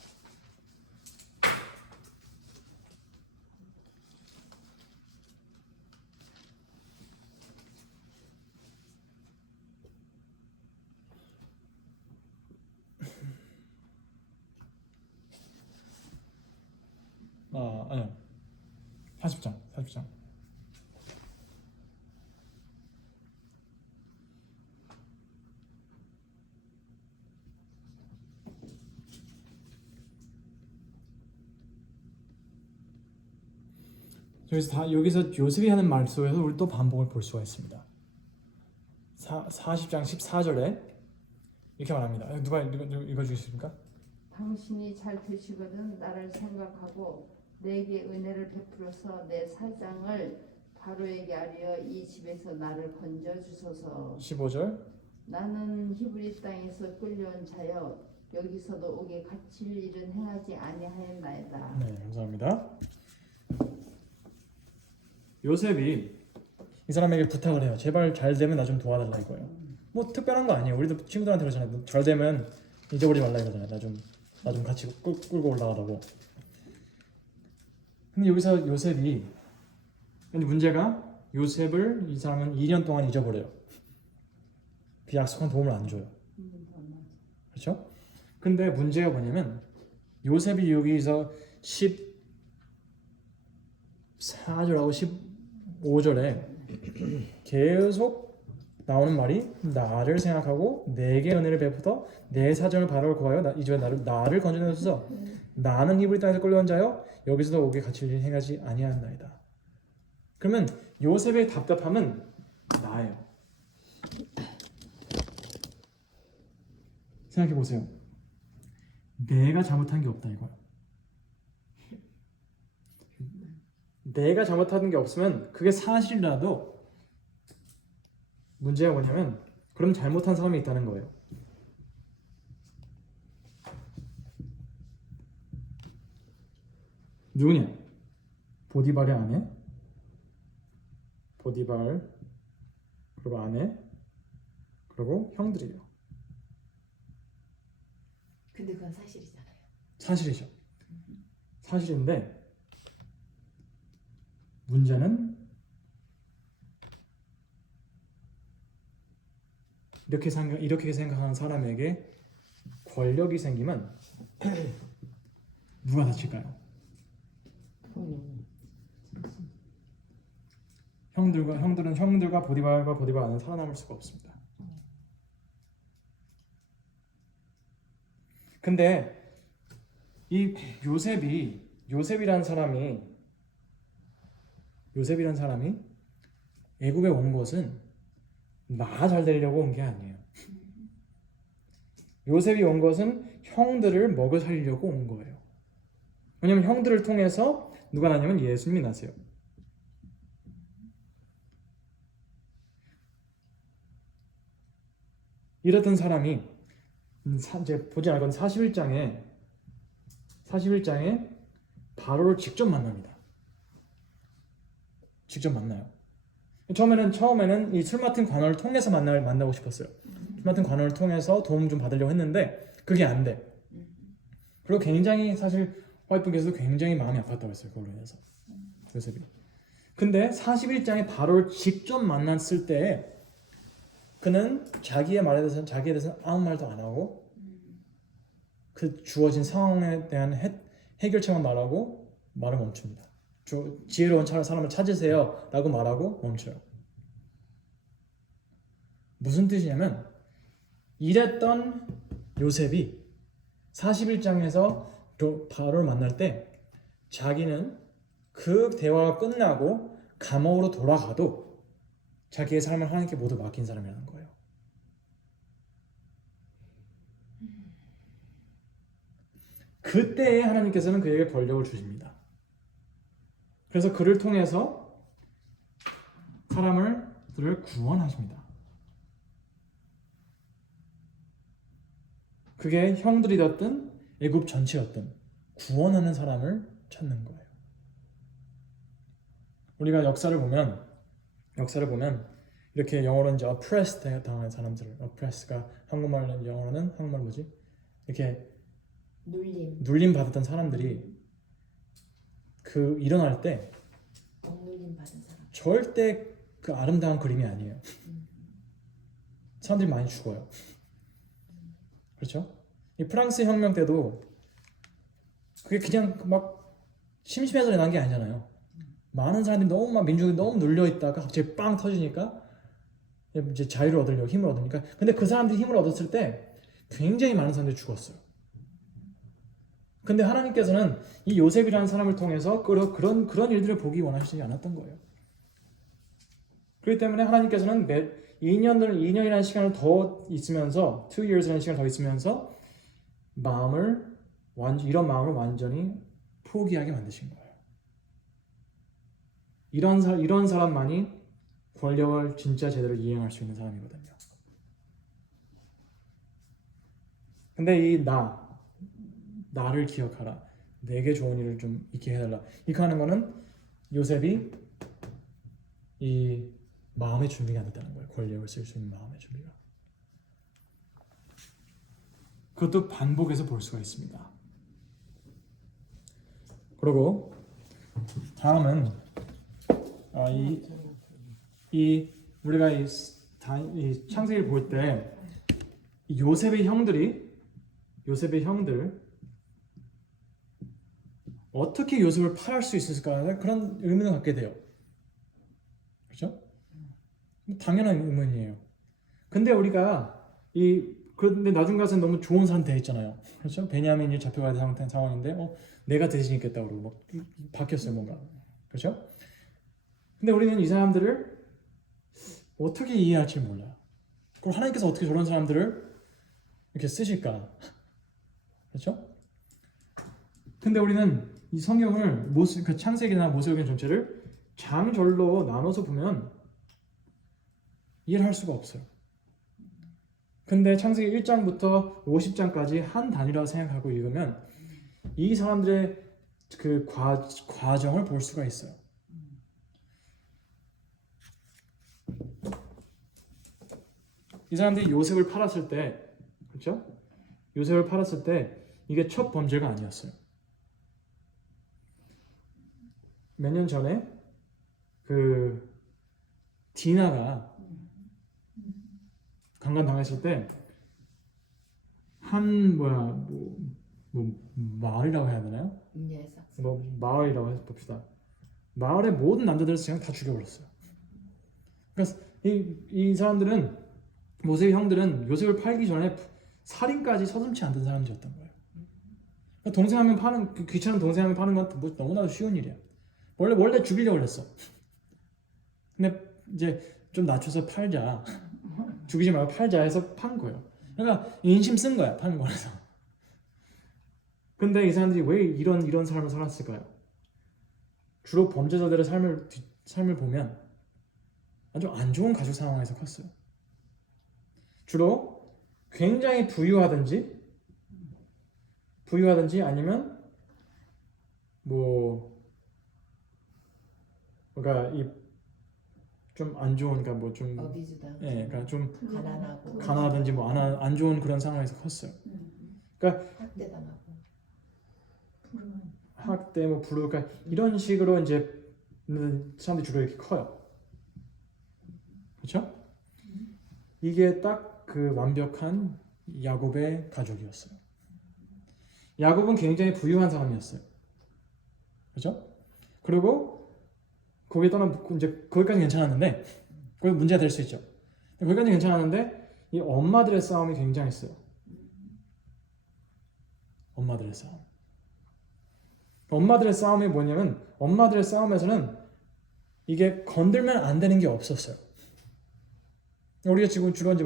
아니요. 40장. 여기서 요셉이 하는 말 속에서 우리 또 반복을 볼 수가 있습니다. 40장 14절에 이렇게 말합니다. 누가 읽어주시겠습니까? 당신이 잘 되시거든 나를 생각하고 내게 은혜를 베풀어서 내 사장을 바로에게 아뢰어 이 집에서 나를 건져 주소서. 15절. 나는 히브리 땅에서 끌려온 자여 여기서도 옥에 갇힐 일은 행하지 아니하였나이다. 네, 감사합니다. 요셉이 이 사람에게 부탁을 해요. 제발 잘 되면 나 좀 도와달라 이거예요. 뭐 특별한 거 아니에요. 우리도 친구들한테 그러잖아요. 잘 되면 잊어버리지 말라 이거잖아요. 나 좀 같이 끌고 올라가라고. 근데 여기서 요셉이, 근데 문제가 요셉을 이 사람은 2년 동안 잊어버려요. 그 약속한 도움을 안 줘요. 그렇죠? 근데 문제가 뭐냐면 요셉이 여기서 14절하고 15절에 계속 나오는 말이 나를 생각하고 내게 은혜를 베푸어 내 사정을 바로 구하여 이 집에 나를 건져내소서. 나는 히브리 땅에서 끌려온 자여 여기서도 옥에 갇힐 일 행하지 아니하였나이다. 그러면 요셉의 답답함은 나예요. 생각해 보세요. 내가 잘못한 게 없다 이거야. 내가 잘못한 게 없으면 그게 사실이라도 문제가 뭐냐면 그럼 잘못한 사람이 있다는 거예요. 누구냐? 보디발의 아내, 보디발 그리고 아내 그리고 형들이에요. 근데 그건 사실이잖아요. 사실이죠. 사실인데 문제는 이렇게 생각하는 사람에게 권력이 생기면 누가 다칠까요? 형들과 보디발과 보디발은 살아남을 수가 없습니다. 근데 이 요셉이란 사람이 애굽에 온 것은 나 잘 되려고 온 게 아니에요. 요셉이 온 것은 형들을 먹여 살리려고 온 거예요. 왜냐하면 형들을 통해서 누가 나냐면 예수님이 나세요. 이랬던 사람이 이제 보지 않을 건 41장에 바로를 직접 만납니다. 직접 만나요. 처음에는 이 술 맡은 관원을 통해서 만나고 싶었어요. 술 맡은 관원을 통해서 도움 좀 받으려고 했는데 그게 안 돼. 그리고 굉장히 사실 와이프께서도 굉장히 마음이 아팠다고 했어요. 그걸로 인해서 요셉이. 근데 41장에 바로를 직접 만났을 때 그는 자기에 대해서는 아무 말도 안 하고 그 주어진 상황에 대한 해결책만 말하고 말을 멈춥니다. 지혜로운 사람을 찾으세요 라고 말하고 멈춰요. 무슨 뜻이냐면 이랬던 요셉이 41장에서 바로를 만날 때 자기는 그 대화가 끝나고 감옥으로 돌아가도 자기의 삶을 하나님께 모두 맡긴 사람이라는 거예요. 그때에 하나님께서는 그에게 권력을 주십니다. 그래서 그를 통해서 사람들을 구원하십니다. 그게 형들이 됐든 애굽 전체였든 구원하는 사람을 찾는 거예요. 우리가 역사를 보면 이렇게 영어로는 이제 oppressed 당한 사람들, oppress가 영어로는 뭐지? 이렇게 눌림 받았던 사람들이 그 일어날 때 억눌림 받은 사람. 절대 그 아름다운 그림이 아니에요. 사람들이 많이 죽어요. 그렇죠? 이 프랑스 혁명 때도 그게 그냥 막 심심해서 난 게 아니잖아요. 많은 사람들이 너무 막 민족이 너무 눌려 있다가 갑자기 빵 터지니까 이제 자유를 얻으려고 힘을 얻으니까. 근데 그 사람들이 힘을 얻었을 때 굉장히 많은 사람들이 죽었어요. 근데 하나님께서는 이 요셉이라는 사람을 통해서 그런 일들을 보기 원하시지 않았던 거예요. 그렇기 때문에 하나님께서는 2년이라는 시간을 더 있으면서 2 years라는 시간을 더 있으면서 이런 마음을 완전히 포기하게 만드신 거예요. 이런 사람만이 권력을 진짜 제대로 이행할 수 있는 사람이거든요. 근데 이 나를 기억하라. 내게 좋은 일을 좀 있게 해달라. 이렇게 하는 거는 요셉이 이 마음의 준비가 안 됐다는 거예요. 권력을 쓸 수 있는 마음의 준비가. 그것도 반복해서 볼 수가 있습니다. 그리고 다음은 우리가 이 창세기를 볼 때 요셉의 형들 어떻게 요셉을 팔할 수 있을까 그런 의문을 갖게 돼요. 그렇죠? 당연한 의문이에요. 근데 우리가 그런데 나중 가서 너무 좋은 사람 돼 있잖아요. 그렇죠? 베냐민이 잡혀가야 될 상황인데 내가 대신 있겠다 그러고 막 바뀌었어요 뭔가. 그렇죠? 근데 우리는 이 사람들을 어떻게 이해할지 몰라요. 그럼 하나님께서 어떻게 저런 사람들을 이렇게 쓰실까? 그렇죠? 근데 우리는 이 성경을 창세기나 모세오경 전체를 장절로 나눠서 보면 이해를 할 수가 없어요. 근데 창세기 1장부터 50장까지 한 단위라고 생각하고 읽으면 이 사람들의 그 과정을 볼 수가 있어요. 이 사람들이 요셉을 팔았을 때, 그렇죠? 요셉을 팔았을 때 이게 첫 범죄가 아니었어요. 몇 년 전에 그 디나가 강간당했을 때 마을이라고 해야 되나요? 마을이라고 봅시다. 마을의 모든 남자들을 그냥 다 죽여버렸어요. 그러니까 이 사람들은 모세의 형들은 요셉을 팔기 전에 살인까지 서슴지 않던 사람들이었던 거예요. 그러니까 동생 한 명 파는 귀찮은 동생 한 명 파는 건 뭐 너무나도 쉬운 일이야. 원래 죽이려고 했어. 근데 이제 좀 낮춰서 팔자. 죽이지 말고 팔자 해서 판 거예요. 그러니까 인심 쓴 거야, 파는 거라서. 근데 이 사람들이 왜 이런 삶을 살았을까요? 주로 범죄자들의 삶을 보면 아주 안 좋은 가족 상황에서 컸어요. 주로 굉장히 부유하든지 아니면 그러니까 좀 안 좋은, 그러니까 좀 어비즈다. 그러니까 좀 가난하든지 안 좋은 그런 상황에서 컸어요. 그러니까 학대, 불우, 그러니까 이런 식으로 이제 사람들이 주로 이렇게 커요. 그렇죠? 이게 딱 그 완벽한 야곱의 가족이었어요. 야곱은 굉장히 부유한 사람이었어요. 그렇죠? 그리고 거기다가 이제 거기까지 괜찮았는데 거기 문제가 될 수 있죠. 거기까지 괜찮았는데 이 엄마들의 싸움이 굉장했어요. 엄마들의 싸움이 뭐냐면 엄마들의 싸움에서는 이게 건들면 안 되는 게 없었어요. 우리가 지금 주로 이제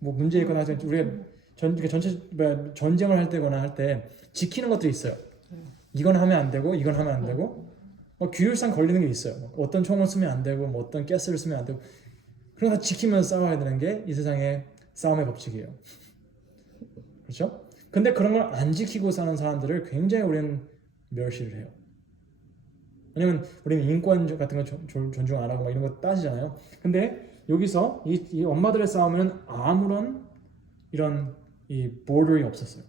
문제 있거나 하여튼 우리가 전쟁을 할 때거나 할 때 지키는 것들이 있어요. 이건 하면 안 되고 이건 하면 안 되고 규율상 걸리는 게 있어요. 어떤 총을 쓰면 안 되고 어떤 가스를 쓰면 안 되고 그러다 지키면서 싸워야 되는 게 이 세상의 싸움의 법칙이에요. 그렇죠? 근데 그런 걸 안 지키고 사는 사람들을 굉장히 우리는 멸시를 해요. 왜냐면 우리는 인권 같은 거 존중 안 하고 이런 거 따지잖아요. 근데 여기서 이 엄마들의 싸움은 아무런 이런 이 border이 없었어요.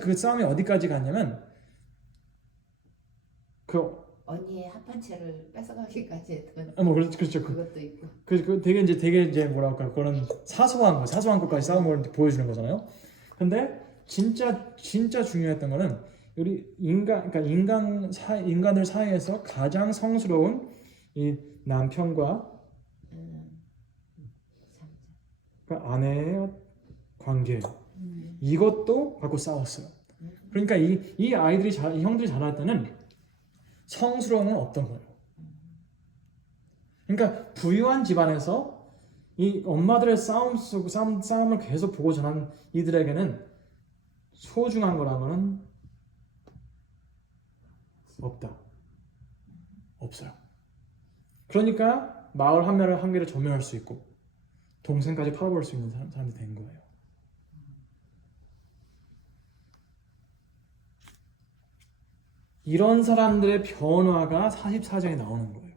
그 싸움이 어디까지 갔냐면 그 언니의 합판체를 뺏어가기까지 했던. 그렇죠. 그것도 있고. 되게 이제 뭐랄까 그런 사소한 것까지 싸움을 보여주는 거잖아요. 근데 진짜 중요했던 거는 우리 인간들 사이에서 가장 성스러운 이 남편과 그 아내의 관계 이것도 갖고 싸웠어요. 그러니까 이 아이들이 이 형들이 자랄 때는 성스러움은 없던 거예요. 그러니까 부유한 집안에서 이 엄마들의 싸움을 계속 보고 자란 이들에게는 소중한 거라고는 없어요. 그러니까 마을 한 개를 점령할 수 있고 동생까지 팔아볼 수 있는 사람이 된 거예요. 이런 사람들의 변화가 44장에 나오는 거예요.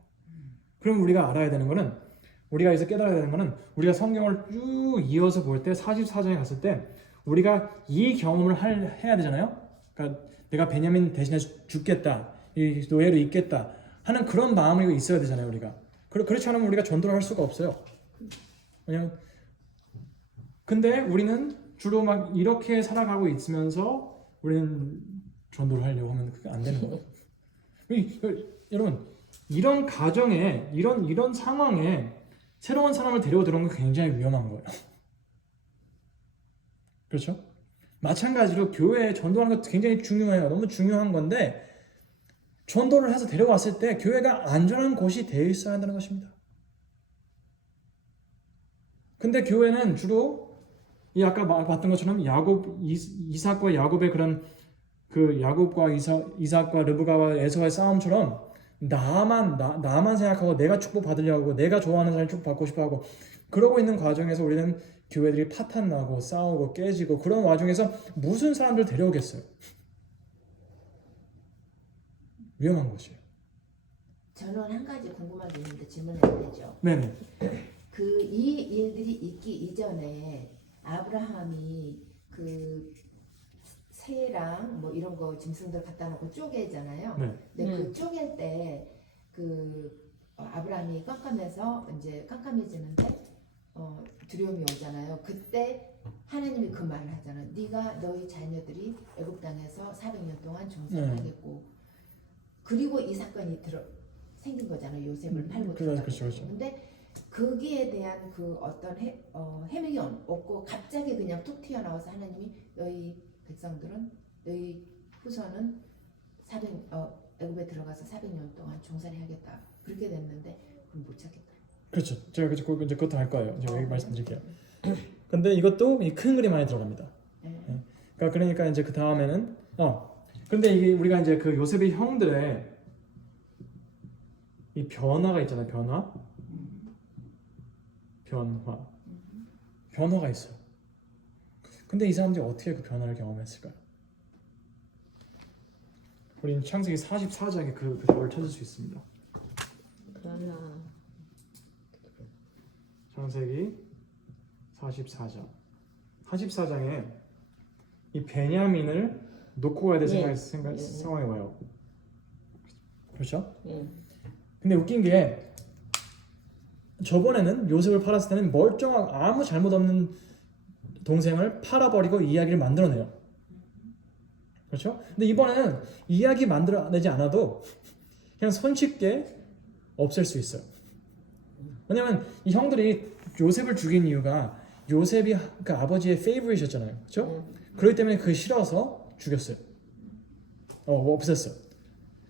그럼 우리가 알아야 되는 거는, 우리가 여기서 깨달아야 되는 거는, 우리가 성경을 쭉 이어서 볼 때 44장에 갔을 때 우리가 이 경험을 해야 되잖아요. 그러니까 내가 베냐민 대신에 죽겠다, 이 노예로 있겠다 하는 그런 마음이 있어야 되잖아요. 우리가 그렇지 않으면 우리가 전도를 할 수가 없어요. 왜냐면 근데 우리는 주로 막 이렇게 살아가고 있으면서 우리는 전도를 하려고 하면 그게 안 되는 거예요. 여러분, 이런 가정에 이런 상황에 새로운 사람을 데려오 들어오는 건 굉장히 위험한 거예요. 그렇죠? 마찬가지로 교회에 전도하는 것도 굉장히 중요해요. 너무 중요한 건데 전도를 해서 데려왔을 때 교회가 안전한 곳이 되어 있어야 한다는 것입니다. 근데 교회는 주로 이 아까 봤던 것처럼 이삭과 야곱의 그런 그 야곱과 이삭과 르브가와 에서의 싸움처럼 나만 생각하고 내가 축복 받으려고 하고 내가 좋아하는 사람을 축복 받고 싶어하고 그러고 있는 과정에서 우리는 교회들이 파탄 나고 싸우고 깨지고 그런 와중에서 무슨 사람들 데려오겠어요? 위험한 것이에요. 저는 한 가지 궁금한 게 있는데 질문해도 되죠? 네네. 이 일들이 있기 이전에 아브라함이 그 새랑 뭐 이런 거 짐승들 갖다 놓고 쪼개잖아요. 네. 근데 그 쪼갤 때 아브라함이 이제 깜깜해지는데 두려움이 오잖아요. 그때 하나님이 그 말을 하잖아요. 네가 너희 자녀들이 애굽 땅에서 400년 동안 종살하겠고 그리고 이 사건이 생긴 거잖아요. 요셉을 팔고 들어가고. 그렇죠. 근데 거기에 대한 그 어떤 해명이 없고 갑자기 그냥 툭 튀어나와서 하나님이 너희 백성들은 너희 후손은 애굽에 들어가서 400년 동안 종살이 하겠다. 그렇게 됐는데 그럼 못 찾겠다. 그렇죠. 제가 이제 그것도 할 거예요. 제가 여기 말씀드릴게요. 근데 이것도 이 큰 그림 안에 들어갑니다. 네. 그러니까 이제 그 다음에는 근데 이게 우리가 이제 그 요셉의 형들의 이 변화가 있잖아요. 변화가 있어요. 근데 이 사람들이 어떻게 그 변화를 경험했을까요? 우리는 창세기 44장에 그 답을 찾을 수 있습니다. 창세기 44장에 이 베냐민을 놓고 가야 될 상황이 와요. 그렇죠? 근데 웃긴 게 저번에는 요셉을 팔았을 때는 멀쩡한 아무 잘못 없는 동생을 팔아버리고 이야기를 만들어내요. 그렇죠? 근데 이번에는 이야기 만들어내지 않아도 그냥 손쉽게 없앨 수 있어요. 왜냐면 이 형들이 요셉을 죽인 이유가 요셉이 그 아버지의 페이보릿이었잖아요. 그렇죠? 그렇기 때문에 그게 싫어서 죽였어요. 없앴어요.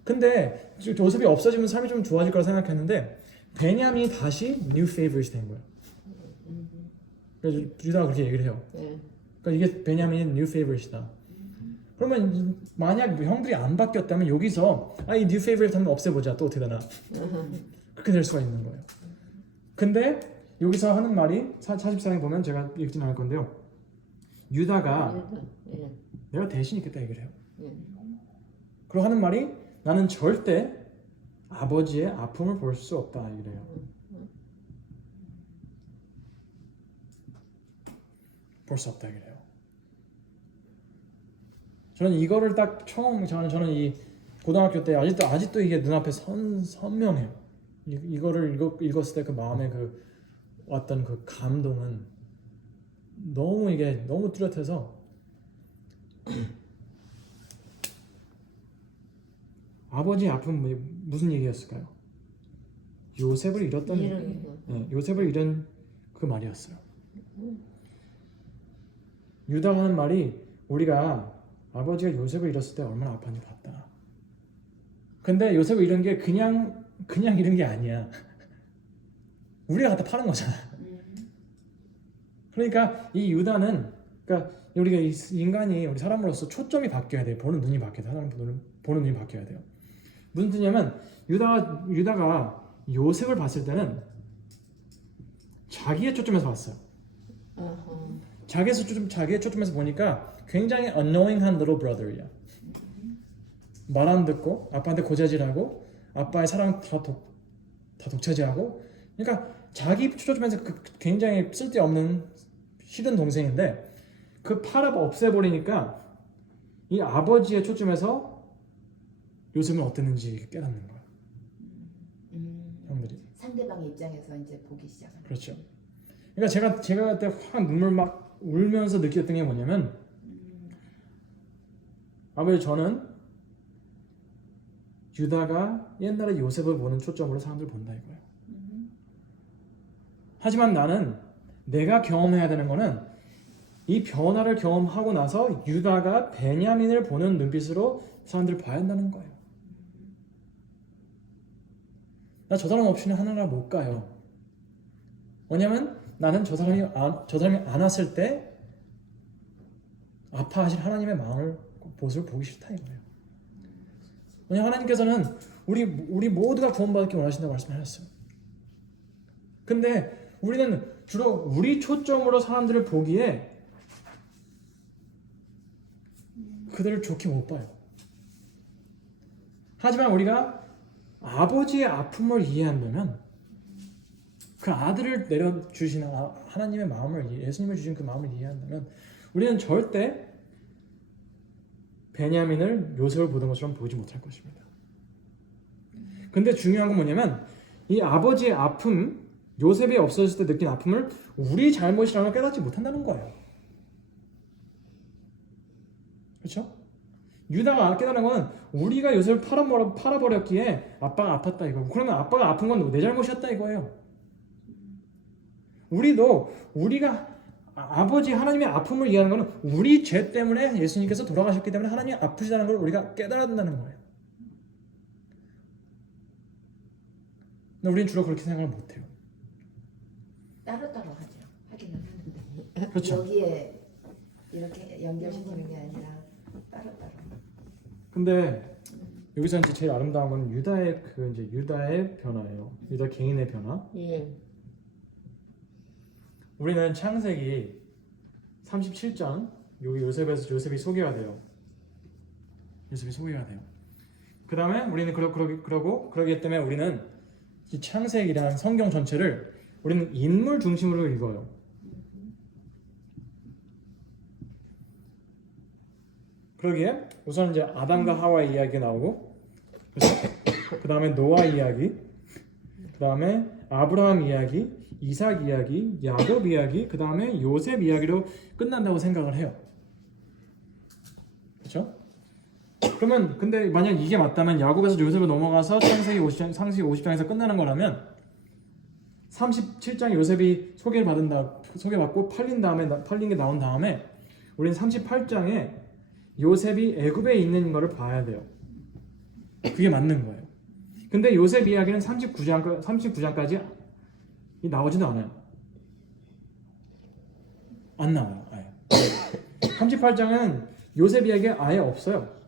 근데 요셉이 없어지면 삶이 좀 좋아질 거라 생각했는데 베냐민이 다시 new favorite이 된 거예요. 그래서 유다가 그렇게 얘기를 해요. 그러니까 이게 베냐민의 new favorite이다. 그러면 만약 형들이 안 바뀌었다면 여기서 이 new favorite 한번 없애보자. 또 어떻게 되나. 그렇게 될 수가 있는 거예요. 근데 여기서 하는 말이 44장에 보면 제가 읽진 않을 건데요. 유다가 내가 대신 있겠다 얘기를 해요. 그리고 하는 말이 나는 절대 아버지의 아픔을 볼 수 없다 이래요. 볼 수 없다 이래요. 저는 이거를 딱 처음 저는 이 고등학교 때 아직도 이게 눈앞에 선명해요. 이거를 읽었을 때 그 마음에 그 왔던 그 감동은 너무 뚜렷해서 아버지의 아픔은 무슨 얘기였을까요? 요셉을 잃었던 이런 거. 요셉을 잃은 그 말이었어요. 유다가 하는 말이 우리가 아버지가 요셉을 잃었을 때 얼마나 아팠는지 봤다. 근데 요셉을 잃은 게 그냥 잃은 게 아니야. 우리가 갖다 파는 거잖아. 그러니까 이 유다는 그러니까 우리가 인간이 우리 사람으로서 초점이 바뀌어야 돼요. 보는 눈이 바뀌어야 돼요. 사람 보는 눈이 바뀌어야 돼요. 무슨 뜻이냐면 유다가 요셉을 봤을 때는 자기의 초점에서 봤어요. 어허. 자기의 초점에서 보니까 굉장히 annoying한 little brother이야. 말 안 듣고 아빠한테 고자질하고 아빠의 사랑 다 독차지하고 그러니까 자기 초점에서 굉장히 쓸데없는 싫은 동생인데 그 팔아 없애버리니까 이 아버지의 초점에서 요셉은 어땠는지 깨닫는 거야. 형들이. 상대방 입장에서 이제 보기 시작하는. 그렇죠. 그러니까 제가 그때 확 눈물 막 울면서 느꼈던 게 뭐냐면 아무래도 저는 유다가 옛날에 요셉을 보는 초점으로 사람들 본다 이거예요. 하지만 나는 내가 경험해야 되는 거는 이 변화를 경험하고 나서 유다가 베냐민을 보는 눈빛으로 사람들을 봐야 한다는 거예요. 나 저 사람 없이는 하늘나라 못 가요. 왜냐면 나는 저 사람이 안 왔을 때 아파하실 하나님의 마음을 모습을 보기 싫다 이거예요. 왜냐면 하나님께서는 우리 모두가 구원받기 원하신다고 말씀하셨어요. 근데 우리는 주로 우리 초점으로 사람들을 보기에 그들을 좋게 못 봐요. 하지만 우리가 아버지의 아픔을 이해한다면 그 아들을 내려주신 하나님의 마음을 예수님을 주신 그 마음을 이해한다면 우리는 절대 베냐민을 요셉을 보던 것처럼 보지 못할 것입니다. 근데 중요한 건 뭐냐면 이 아버지의 아픔, 요셉이 없어졌을 때 느낀 아픔을 우리 잘못이라는 걸 깨닫지 못한다는 거예요. 그렇죠? 유다가 깨달은 건 우리가 요셉을 팔아버렸기에 아빠가 아팠다 이거예요. 그러면 아빠가 아픈 건 내 잘못이었다 이거예요. 우리가 아버지 하나님의 아픔을 이해하는 것은 우리 죄 때문에 예수님께서 돌아가셨기 때문에 하나님이 아프시다는 걸 우리가 깨달아야 된다는 거예요. 근데 우리는 주로 그렇게 생각을 못해요. 따로따로 하기는 하는데 그렇죠. 여기에 이렇게 연결시키는 게 아니라 따로따로. 근데 여기서 이제 제일 아름다운 건 유다의 변화예요. 유다 개인의 변화. 예. 우리는 창세기 37장 여기 요셉이 소개가 돼요. 요셉이 소개가 돼요. 그 다음에 우리는 그러기 때문에 우리는 이 창세기라는 성경 전체를 우리는 인물 중심으로 읽어요. 그러기에 우선 이제 아담과 하와의 이야기가 나오고, 그 다음에 노아 이야기, 그 다음에 아브라함 이야기, 이삭 이야기, 야곱 이야기, 그 다음에 요셉 이야기로 끝난다고 생각을 해요. 그렇죠? 그러면 근데 만약 이게 맞다면 야곱에서 요셉으로 넘어가서 창세기 50장에서 끝나는 거라면 37장 요셉이 소개받고 팔린 게 나온 다음에 우리는 38장에 요셉이 애굽에 있는 거를 봐야 돼요. 그게 맞는 거예요. 근데 요셉 이야기는 39장까지 나오지도 않아요. 안 나와요. 아예. 38장은 요셉 이야기가 아예 없어요.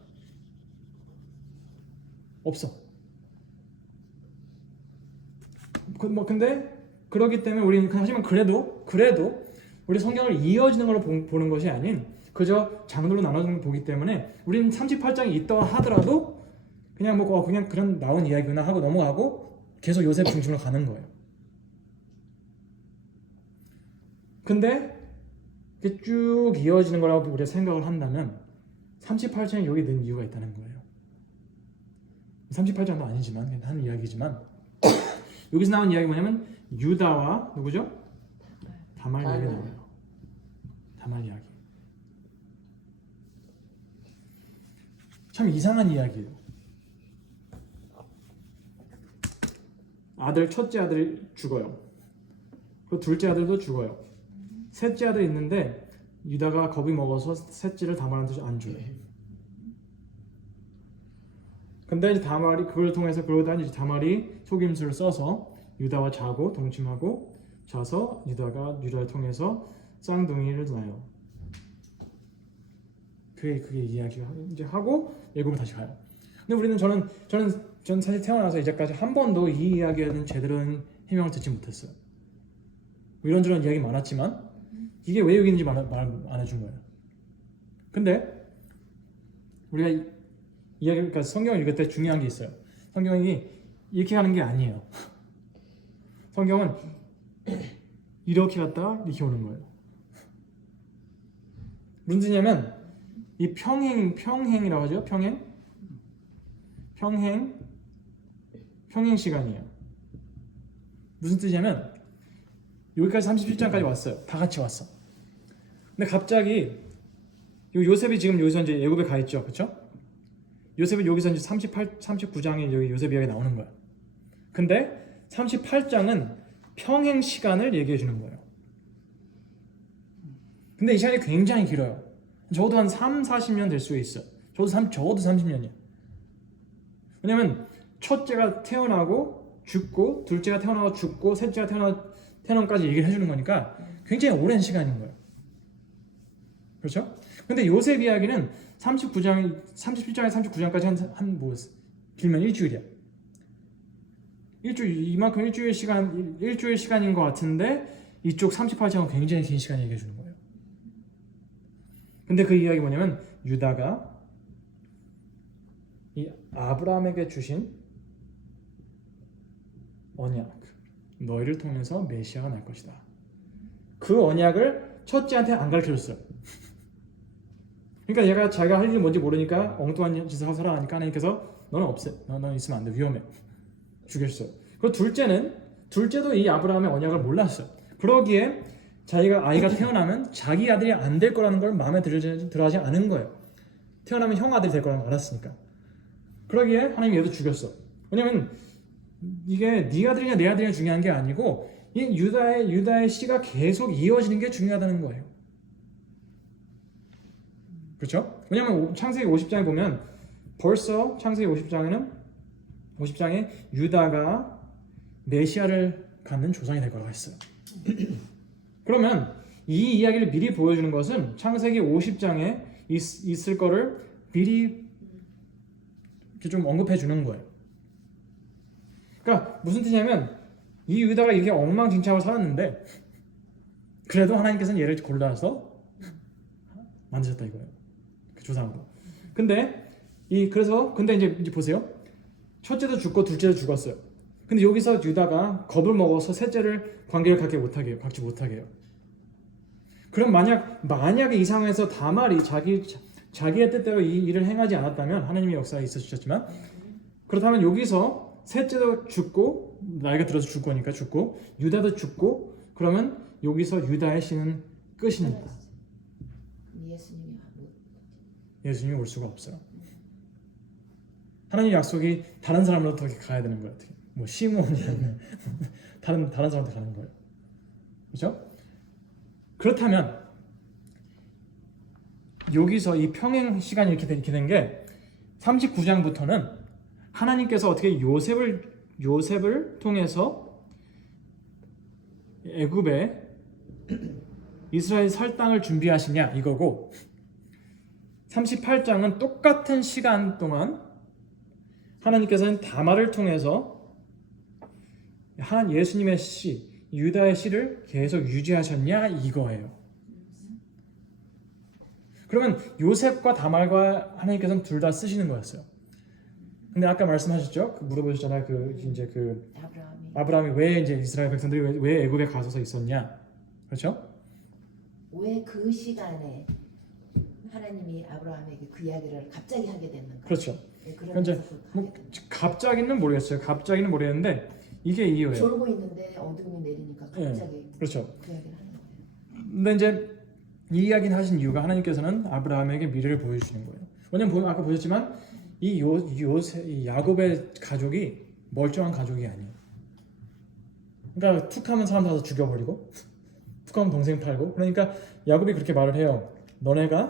없어. 근데 그러기 때문에 우리는 하지만 그래도 우리 성경을 이어지는 걸로 보는 것이 아닌 그저 장르로 나눠서 보기 때문에 우리는 38장이 있다고 하더라도 그냥 그냥 그런 나온 이야기구나 하고 넘어가고 계속 요셉 중심으로 가는 거예요. 근데 이게 쭉 이어지는 거라고 우리가 생각을 한다면 38장이 여기 넣은 이유가 있다는 거예요. 38장도 아니지만 그냥 하는 이야기지만 여기서 나온 이야기 뭐냐면 유다와 누구죠? 다말 이야기 나와요. 다말 이야기. 참 이상한 이야기예요. 아들 첫째 아들이 죽어요. 그 둘째 아들도 죽어요. 셋째 아들이 있는데 유다가 겁이 먹어서 셋째를 다말한테 안 줘요. 근데 이제 다말이 그걸 통해서 그러다 이제 다말이 속임수를 써서 유다와 자고 동침하고 자서 유다를 통해서 쌍둥이를 낳아요. 그게 이야기가 이제 하고 애굽으로 다시 가요. 근데 우리는 저는 사실 태어나서 이제까지 한 번도 이 이야기에 대한 제대로 해명을 듣지 못했어요. 뭐 이런저런 이야기 많았지만 이게 왜 여기 있는지 말 안 해준 거예요. 근데 우리가 이야기, 그러니까 성경을 읽을 때 중요한 게 있어요. 성경이 이렇게 가는 게 아니에요. 성경은 이렇게 갔다가 이렇게 오는 거예요. 무슨 뜻이냐면 이 평행이라고 하죠. 평행 시간이에요. 무슨 뜻이냐면 여기까지 37장까지 왔어요. 다 같이 왔어. 근데 갑자기 요셉이 지금 여기서 이제 애굽에 가 있죠, 그렇죠? 요셉은 여기서 이제 39장에 여기 요셉 이야기 나오는 거야. 근데 38장은 평행 시간을 얘기해 주는 거예요. 근데 이 시간이 굉장히 길어요. 적어도 한 3-40년 될 수 있어요. 적어도 30년이에요. 왜냐면 첫째가 태어나고 죽고 둘째가 태어나고 죽고 셋째가 태어나까지 얘기를 해주는 거니까 굉장히 오랜 시간인 거예요. 그렇죠? 근데 요셉 이야기는 37장에 39장까지 한 길면 일주일이야. 이만큼 일주일 시간인 것 같은데 이쪽 38장은 굉장히 긴 시간 얘기해 주는 거예요. 근데 그 이야기 뭐냐면 유다가 이 아브라함에게 주신 언약, 너희를 통해서 메시아가 날 것이다. 그 언약을 첫째한테 안 가르쳐줬어요. 그러니까 얘가 자기가 할 일이 뭔지 모르니까 엉뚱한 짓을 하고 살아가니까 하나님께서 너는 없애, 너는 있으면 안 돼, 위험해, 죽였어요. 그리고 둘째도 이 아브라함의 언약을 몰랐어요. 그러기에 자기가 아이가 태어나면 자기 아들이 안 될 거라는 걸 마음에 들어하지 않은 거예요. 태어나면 형 아들이 될 거라는 걸 알았으니까. 그러기에 하나님이 얘도 죽였어. 왜냐면 이게 네 아들이냐 내 아들이냐 중요한 게 아니고 이 유다의 씨가 계속 이어지는 게 중요하다는 거예요. 그렇죠? 왜냐면 창세기 50장에 보면 벌써 창세기 50장에 유다가 메시아를 갖는 조상이 될 거라고 했어요. 그러면 이 이야기를 미리 보여주는 것은 창세기 50장에 있을 거를 미리 좀 언급해 주는 거예요. 그러니까 무슨 뜻이냐면 이 유다가 이렇게 엉망진창으로 살았는데 그래도 하나님께서는 얘를 골라서 만드셨다 이거예요. 그 조상으로. 근데 이제 보세요. 첫째도 죽고 둘째도 죽었어요. 근데 여기서 유다가 겁을 먹어서 셋째를 관계를 갖지 못하게 해요. 그럼 만약에 이 상황에서 다말이 자기의 뜻대로 이 일을 행하지 않았다면 하나님의 역사가 있으셨지만 그렇다면 여기서 셋째도 죽고 나이가 들어서 죽을 거니까 죽고 유다도 죽고 그러면 여기서 유다의 씨는 끝입니다. 예수님이 올 수가 없어요. 하나님의 약속이 다른 사람으로 더 가야 되는 거예요. 뭐 시므온이라는 다른 사람한테 가는 거예요. 그렇죠? 그렇다면 여기서 이 평행 시간이 이렇게 된 게 39장부터는 하나님께서 어떻게 요셉을 통해서 애굽에 이스라엘 살 땅을 준비하시냐 이거고 38장은 똑같은 시간 동안 하나님께서는 다말을 통해서 예수님의 씨, 유다의 씨를 계속 유지하셨냐 이거예요. 그러면 요셉과 다말과 하나님께서는 둘 다 쓰시는 거였어요. 근데 아까 말씀하셨죠? 물어보셨잖아요. 아브라함이 왜 이제 이스라엘 백성들이 왜 애굽에 가서 있었냐? 그렇죠? 왜 그 시간에 하나님이 아브라함에게 그 이야기를 갑자기 하게 됐는가? 그렇죠. 네, 이제 갑자기는 모르겠어요. 갑자기는 모르겠는데 이게 이유예요. 졸고 있는데 어둠이 내리니까 갑자기 그렇죠. 그 이야기를 하는 거예요. 근데 이제 이 이야기를 하신 이유가 하나님께서는 아브라함에게 미래를 보여주시는 거예요. 왜냐면 아까 보셨지만 이 야곱의 가족이 멀쩡한 가족이 아니에요. 그러니까 툭하면 사람 다 죽여버리고 툭하면 동생 팔고. 그러니까 야곱이 그렇게 말을 해요. 너네가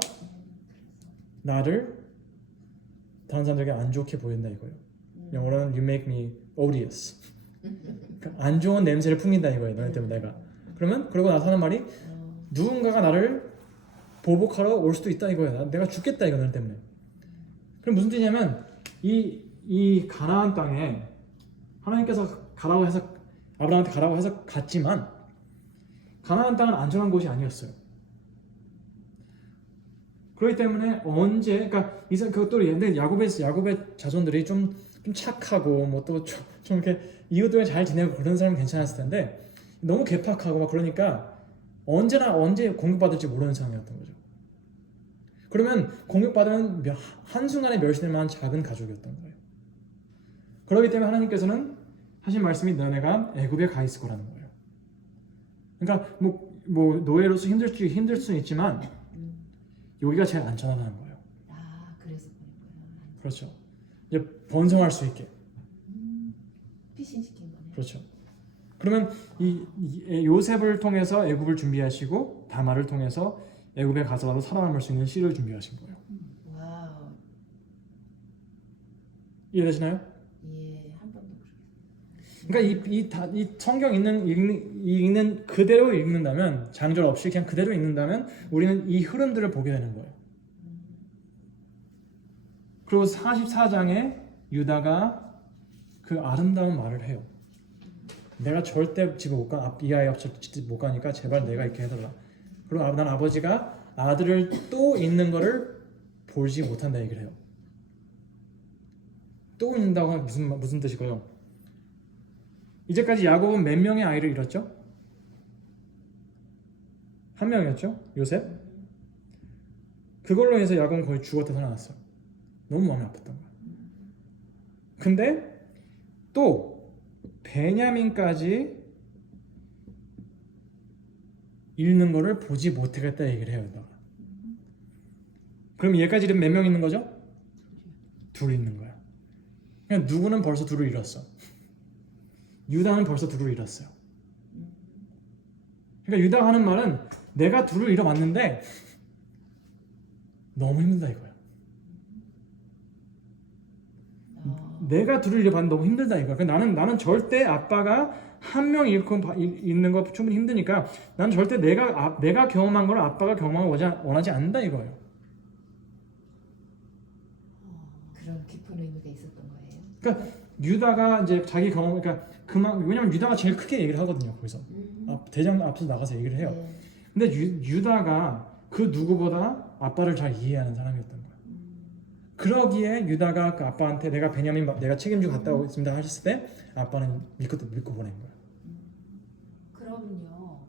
나를 다른 사람들에게 안 좋게 보인다 이거예요. 영어로는 you make me odious. 그러니까 안 좋은 냄새를 풍긴다 이거예요. 너네 때문에 내가. 그러면 그러고 나서 하는 말이 누군가가 나를 보복하러 올 수도 있다 이거예요. 내가 죽겠다 이거 너네 때문에. 그럼 무슨 뜻이냐면 이 가나안 땅에 하나님께서 가라고 해서 아브라함한테 가라고 해서 갔지만 가나안 땅은 안전한 곳이 아니었어요. 그렇기 때문에 언제 그러니까 그것도 근데 야곱의 자손들이 좀 착하고 뭐 또 좀 이렇게 이웃들과 잘 지내고 그런 사람은 괜찮았을 텐데 너무 개팍하고 막 그러니까 언제 공격받을지 모르는 상황이었던 거죠. 그러면 공격받으면 한순간에 멸시될 만한 작은 가족이었던 거예요. 그렇기 때문에 하나님께서는 하신 말씀이 너네가 애굽에 가 있을 거라는 거예요. 그러니까 뭐 노예로서 힘들 수는 있지만 여기가 제일 안전하다는 거예요. 아, 그래서 보낸 거야. 그렇죠. 이제 번성할 수 있게. 피신시킨 거네. 그렇죠. 그러면 이 요셉을 통해서 애굽을 준비하시고 다말을 통해서 애굽에 가서라도 살아남을 수 있는 씨를 준비하신 거예요. 와우. 이해되시나요? 예, 한 번도 모르겠어요. 그러니까 이 성경 읽는 그대로 읽는다면 장절 없이 그냥 그대로 읽는다면 우리는 이 흐름들을 보게 되는 거예요. 그리고 44장에 유다가 그 아름다운 말을 해요. 내가 절대 집에 못 가, 이 아이 앞서 못 가니까 제발 내가 이렇게 해달라. 그리고 난 아버지가 아들을 또 있는 거를 보지 못한다 얘기를 해요. 또 있는다고 하면 무슨 뜻일까요? 이제까지 야곱은 몇 명의 아이를 잃었죠? 한 명이었죠? 요셉? 그걸로 해서 야곱은 거의 죽었다 살아났어요. 너무 마음이 아팠던 거예요. 근데 또 베냐민까지 잃는 거를 보지 못하겠다 얘기를 해요. 그럼 얘까지 몇 명 있는 거죠? 둘 있는 거야. 그냥 누구는 벌써 둘을 잃었어. 유다는 벌써 둘을 잃었어요. 그러니까 유다가 하는 말은 내가 둘을 잃어봤는데 너무 힘들다 이거야. 내가 둘을 잃어봤는데 너무 힘들다 이거야. 그러니까 나는 절대 아빠가 한 명 잃고 있는 거 충분히 힘드니까 나는 절대 내가 경험한 걸 아빠가 경험하기 원하지 않는다 이거예요. 그런 깊은 의미가 있었던 거예요. 그러니까 유다가 이제 자기 경험, 그러니까 왜냐면 유다가 제일 크게 얘기를 하거든요. 거기서 대장 앞서 나가서 얘기를 해요. 네. 근데 유다가 그 누구보다 아빠를 잘 이해하는 사람이었던 거예요. 그러기에 유다가 그 아빠한테 내가 베냐민 내가 책임지고 갔다 오겠습니다 하셨을 때 아빠는 믿고 보낸 거예요. 그럼요.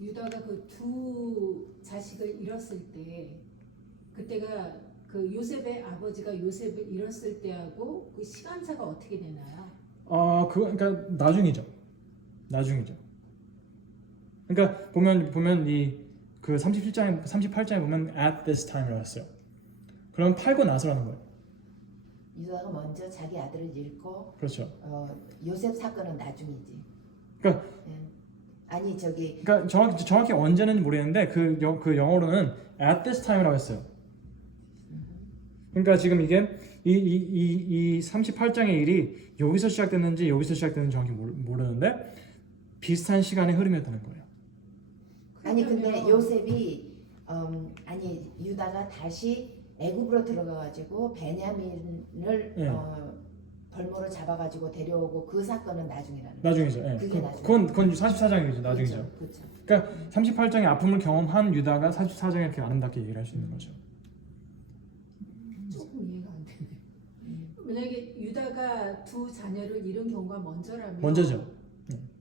유다가 그 두 자식을 잃었을 때 그때가 그 요셉의 아버지가 요셉을 잃었을 때하고 그 시간차가 어떻게 되나요? 그러니까 나중이죠. 그러니까 보면 이 그 38장에 보면 at this time이라고 했어요. 그럼 팔고 나서라는 거예요. 유다가 먼저 자기 아들을 잃고 그렇죠. 요셉 사건은 나중이지. 그러니까 예. 아니 저기 그러니까 정확히 언제는 모르겠는데 그 영어로는 at this time이라고 했어요. 그러니까 지금 이게 이 38장의 일이 여기서 시작됐는지 정확히 모르는데 비슷한 시간의 흐름이었다는 거예요. 아니 근데 요셉이 아니 유다가 다시 애굽으로 들어가가지고 베냐민을 네. 벌모로 잡아가지고 데려오고 그 사건은 나중이라는 거예요. 나중이죠. 예. 그게 나중. 그건 44장이죠. 나중이죠. 그렇죠. 그러니까 38장의 아픔을 경험한 유다가 44장에 이렇게 아름답게 얘기를 할 수 있는 거죠. 조금 이해가 안 되네. 만약에 유다가 두 자녀를 잃은 경우가 먼저라면 먼저죠.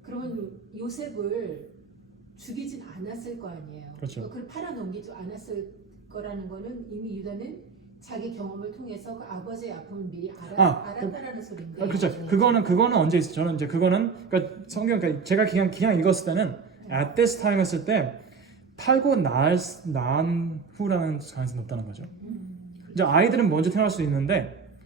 그러면 요셉을 죽이진 않았을 거 아니에요. 그렇죠. 그걸 팔아넘기지 않았을 거라는 거는 이미 유다는 자기 경험을 통해서 그 아버지의 아픔을 미리 알았다라는 소리인데. 그렇죠. 그거는 언제 있어요? 저는 이제 그거는 그러니까 성경 그러니까 제가 그냥 읽었을 때는 at this time 했을 때 팔고 낳은 후라는 가능성이 높다는 거죠. 이제 아이들은 먼저 태어날 수 있는데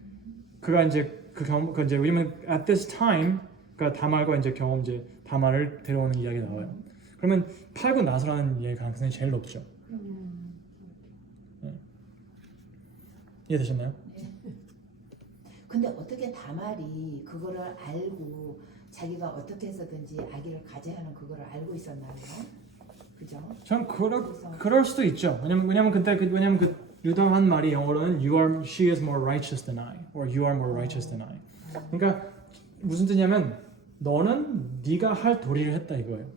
그가 이제 그 이제 왜냐면 at this time 그러니까 다말과 이제 경험 이제 다말을 데려오는 이야기가 나와요. 그러면 팔고 나서라는 이야기 가능성이 제일 높죠. 이해되셨나요? 근데 어떻게 다말이 그거를 알고 자기가 어떻게 해서든지 아기를 가져야 하는 그거를 알고 있었나요? 그죠? 전 그럴 수도 있죠. 왜냐면 그 유다가 한 말이 영어로는 she is more righteous than I, or you are more righteous than I. 그러니까 무슨 뜻이냐면 너는 네가 할 도리를 했다 이거예요.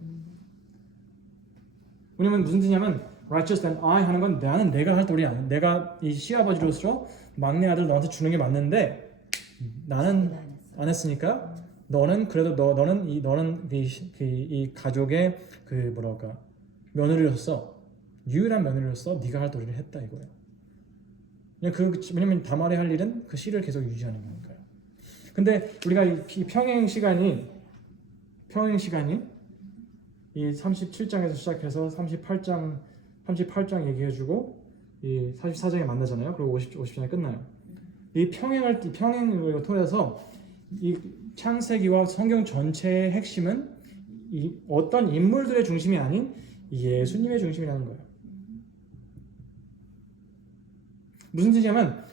왜냐면 무슨 뜻이냐면 righteous than I 하는 건 나는 내가 할 도리 아니야. 내가 이 시아버지로서 막내 아들 너한테 주는 게 맞는데 나는 안 했으니까 너는 그래도 너는 이 가족의 그 뭐랄까 며느리로서 유일한 며느리로서 네가 할 도리를 했다 이거예요. 왜냐면 다말이 할 일은 그 씨를 계속 유지하는 거니까요. 근데 우리가 이 평행 시간이 이 37장에서 시작해서 38장 얘기해주고 이 44장에 만나잖아요. 그리고 50장에 끝나요. 이 평행을 통해서 이 창세기와 성경 전체의 핵심은 이 어떤 인물들의 중심이 아닌 예수님의 중심이라는 거예요. 무슨 뜻이냐면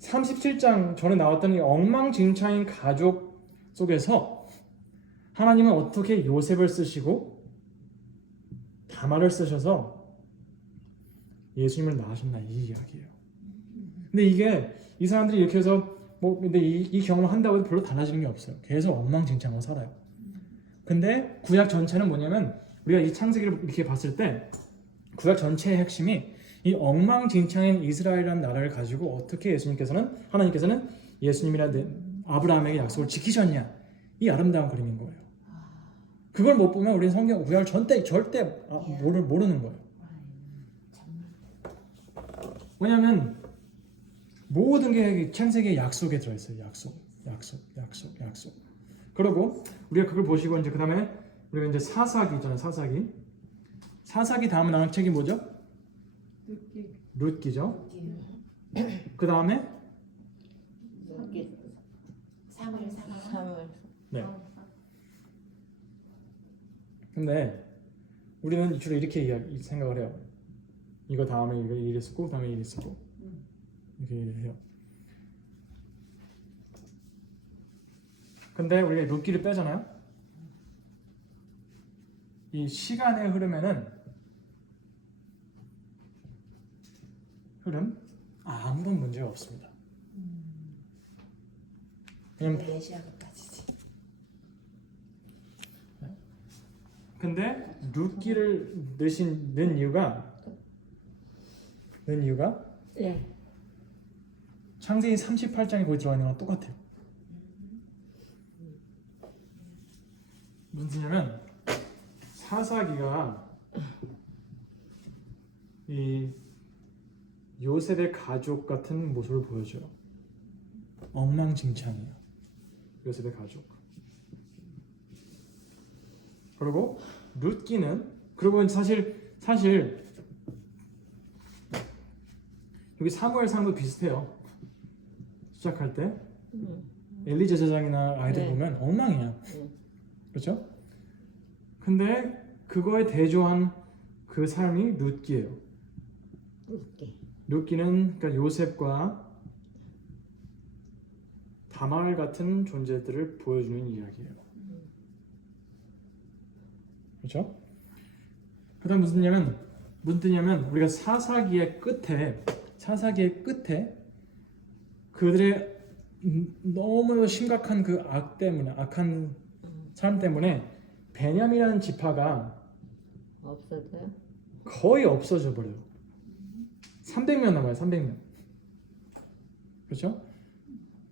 37장 전에 나왔던 이 엉망진창인 가족 속에서 하나님은 어떻게 요셉을 쓰시고 다말을 쓰셔서 예수님을 낳으셨나 이 이야기예요. 근데 이게 이 사람들이 이렇게 해서 근데 이 경험을 한다고 해도 별로 달라지는 게 없어요. 계속 엉망진창으로 살아요. 근데 구약 전체는 뭐냐면 우리가 이 창세기를 이렇게 봤을 때 구약 전체의 핵심이 이 엉망진창인 이스라엘이라는 나라를 가지고 어떻게 하나님께서는 예수님이라는 아브라함에게 약속을 지키셨냐 이 아름다운 그림인 거예요. 그걸 못 보면 우리는 성경 구약을 절대 모르는 거예요. 왜냐하면 모든 게 창세기의 약속에 들어있어요. 약속. 그리고 우리가 그걸 보시고 이제 그 다음에 우리가 이제 사사기 있잖아요. 사사기 다음에 나온 책이 뭐죠? 룻기죠. 그 다음에 사물. 네. 근데 우리는 주로 이렇게 생각을 해요. 이거 다음에 이거 일이 있었고 다음에 일이 있었고 이렇게 얘기를 해요. 근데 우리가 룻기를 빼잖아요. 이 시간의 흐름 아무런 문제가 없습니다. 왜냐면 메시아가 빠지지. 근데 룻기를 넣은 이유가 예. 창세기 38장에 거기 들어가 있는 거랑 똑같아요. 무슨 뜻이냐면 사사기가 이 요셉의 가족 같은 모습을 보여줘요. 엉망진창이에요. 요셉의 가족. 그리고 룻기는 그리고 사실 여기 사무엘상도 비슷해요. 시작할 때 엘리 제사장이나 아이들 네. 보면 엉망이야. 그렇죠? 근데 그거에 대조한 그 삶이 룻기예요. 룻기는 그러니까 요셉과 다말 같은 존재들을 보여주는 이야기예요. 그렇죠? 그다음 무슨 뜻이냐면 우리가 사사기의 끝에 그들의 너무 심각한 그 악한 삶 때문에 베냐민이라는 지파가 없어져요? 거의 없어져 버려요. 300명 남아요. 300명. 그렇죠?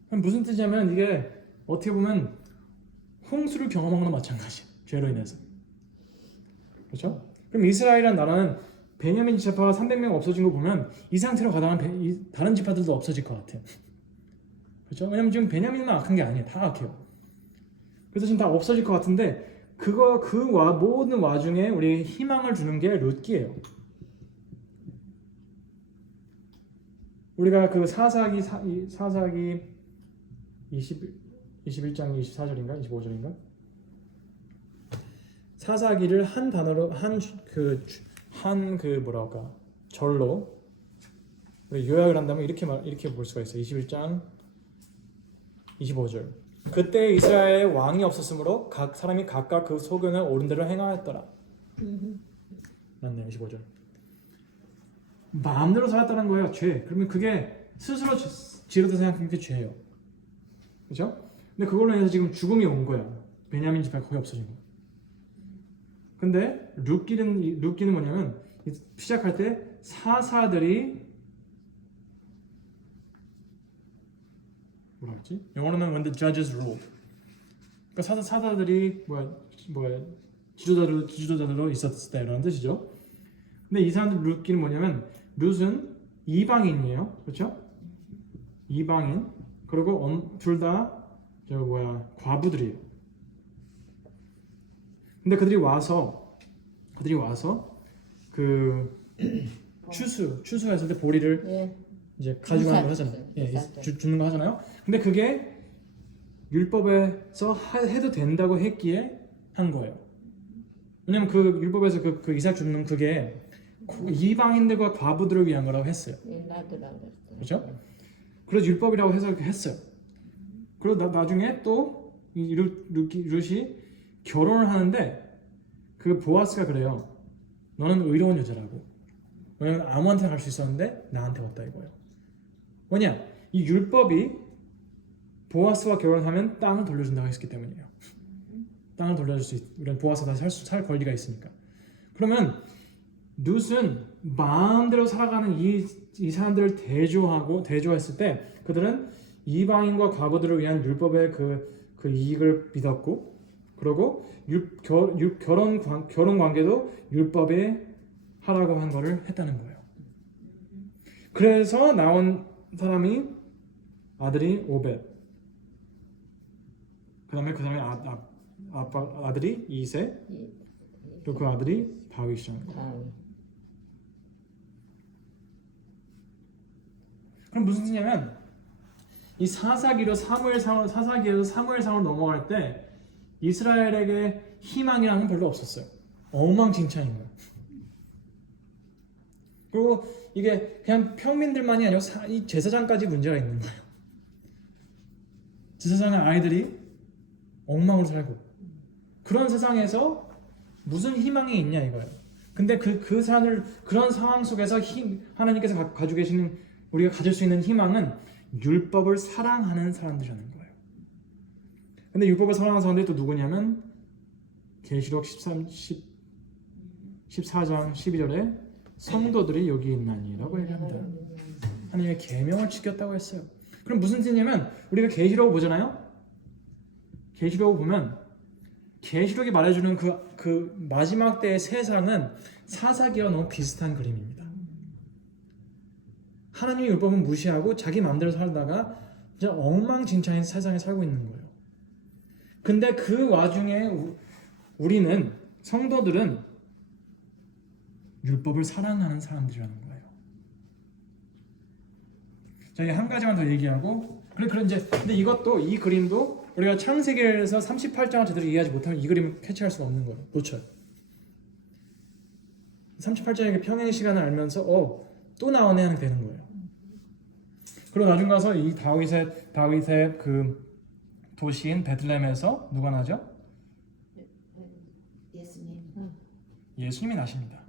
그럼 무슨 뜻이냐면 이게 어떻게 보면 홍수를 경험한 거나 마찬가지예요. 죄로 인해서. 그렇죠? 그럼 이스라엘이라는 나라는 베냐민 지파가 300명 없어진 거 보면 이 상태로 가다가 다른 지파들도 없어질 것 같아요. 그렇죠? 왜냐면 지금 베냐민만 악한 게 아니에요. 다 악해요. 그래서 지금 다 없어질 것 같은데 모든 와중에 우리 희망을 주는 게 룻기예요. 우리가 그 사사기 21장 24절인가 25절인가 사사기를 한 단어로 뭐랄까 절로 우리 요약을 한다면 이렇게 볼 수가 있어요. 21장 25절. 그때 이스라엘에 왕이 없었으므로 각 사람이 각각 그 소견을 옳은 대로 행하였더라. 맞네요. 25절. 마음대로 살았다는 거예요. 죄. 그러면 그게 스스로 지르다 생각하면 그게 죄예요. 그렇죠? 근데 그걸로 인해서 지금 죽음이 온 거야. 베냐민 지파가 거의 없어진 거야. 근데 룻기는 뭐냐면 시작할 때 사사들이 뭐라 했지? 영어로는 when the judges ruled. 그러니까 사사들이 지도자들로 있었을 때라는 뜻이죠. 근데 이 사람들 룻기는 뭐냐면 룻은 이방인이에요. 그렇죠? 이방인. 그리고 둘 다 과부들이에요. 근데 그들이 와서 그 추수가 있을 때 보리를 예. 이제 가져가는 거 하잖아요. 예, 주는 거 하잖아요. 근데 그게 율법에서 해도 된다고 했기에 한 거예요. 왜냐면 그 율법에서 그 이삭 주는 그게 이방인들과 과부들을 위한 거라고 했어요. 나도라고 했어요. 그렇죠? 그래서 율법이라고 해서 이렇게 했어요. 그리고 나중에 또 이 룻이 결혼을 하는데 그 보아스가 그래요. 너는 의로운 여자라고. 왜냐면 아무한테나 갈 수 있었는데 나한테 왔다 이거예요. 뭐냐? 이 율법이 보아스와 결혼하면 땅을 돌려준다고 했기 때문이에요. 땅을 돌려줄 수 이런 보아스가 다시 살 권리가 있으니까. 그러면 룻은 마음대로 살아가는 이 사람들을 대조했을 때 그들은 이방인과 과부들을 위한 율법의 그 이익을 믿었고, 그리고 결혼 관계도 율법에 하라고 한 거를 했다는 거예요. 그래서 나온 사람이 아들이 오벳, 그다음에 그 사람의 아들이 이세, 그리고 그 아들이 다윗이라는 거예요. 그럼 무슨 뜻이냐면 이 사사기에서 사무엘상으로 넘어갈 때 이스라엘에게 희망이라는 건 별로 없었어요. 엉망진창인 거예요. 그리고 이게 그냥 평민들만이 아니라 이 제사장까지 문제가 있는 거예요. 제사장의 아이들이 엉망으로 살고 그런 세상에서 무슨 희망이 있냐 이거예요. 근데 그런 상황 속에서 하나님께서 가지고 계시는 우리가 가질 수 있는 희망은 율법을 사랑하는 사람들이라는 거예요. 근데 율법을 사랑하는 사람들이 또 누구냐면 계시록 14장 12절에 성도들이 여기 있나니라고 얘기합니다. 하나님의 계명을 지켰다고 했어요. 그럼 무슨 뜻이냐면 우리가 계시록 보잖아요. 계시록 보면 계시록이 말해주는 그 마지막 때의 세상은 사사기와 너무 비슷한 그림입니다. 하나님의 율법은 무시하고 자기 마음대로 살다가 진짜 엉망진창인 세상에 살고 있는 거예요. 근데 그 와중에 우리는 성도들은 율법을 사랑하는 사람들이라는 거예요. 자, 한 가지만 더 얘기하고 근데 이것도 이 그림도 우리가 창세기에서 38장을 제대로 이해하지 못하면 이 그림을 캐치할 수가 없는 거예요. 놓쳐요. 38장의 평행 시간을 알면서 또 나오네 하면 되는 거예요. 그리고 나중 가서 이 다윗의 그 도시인 베들레헴에서 누가 나죠? 예수님이 나십니다.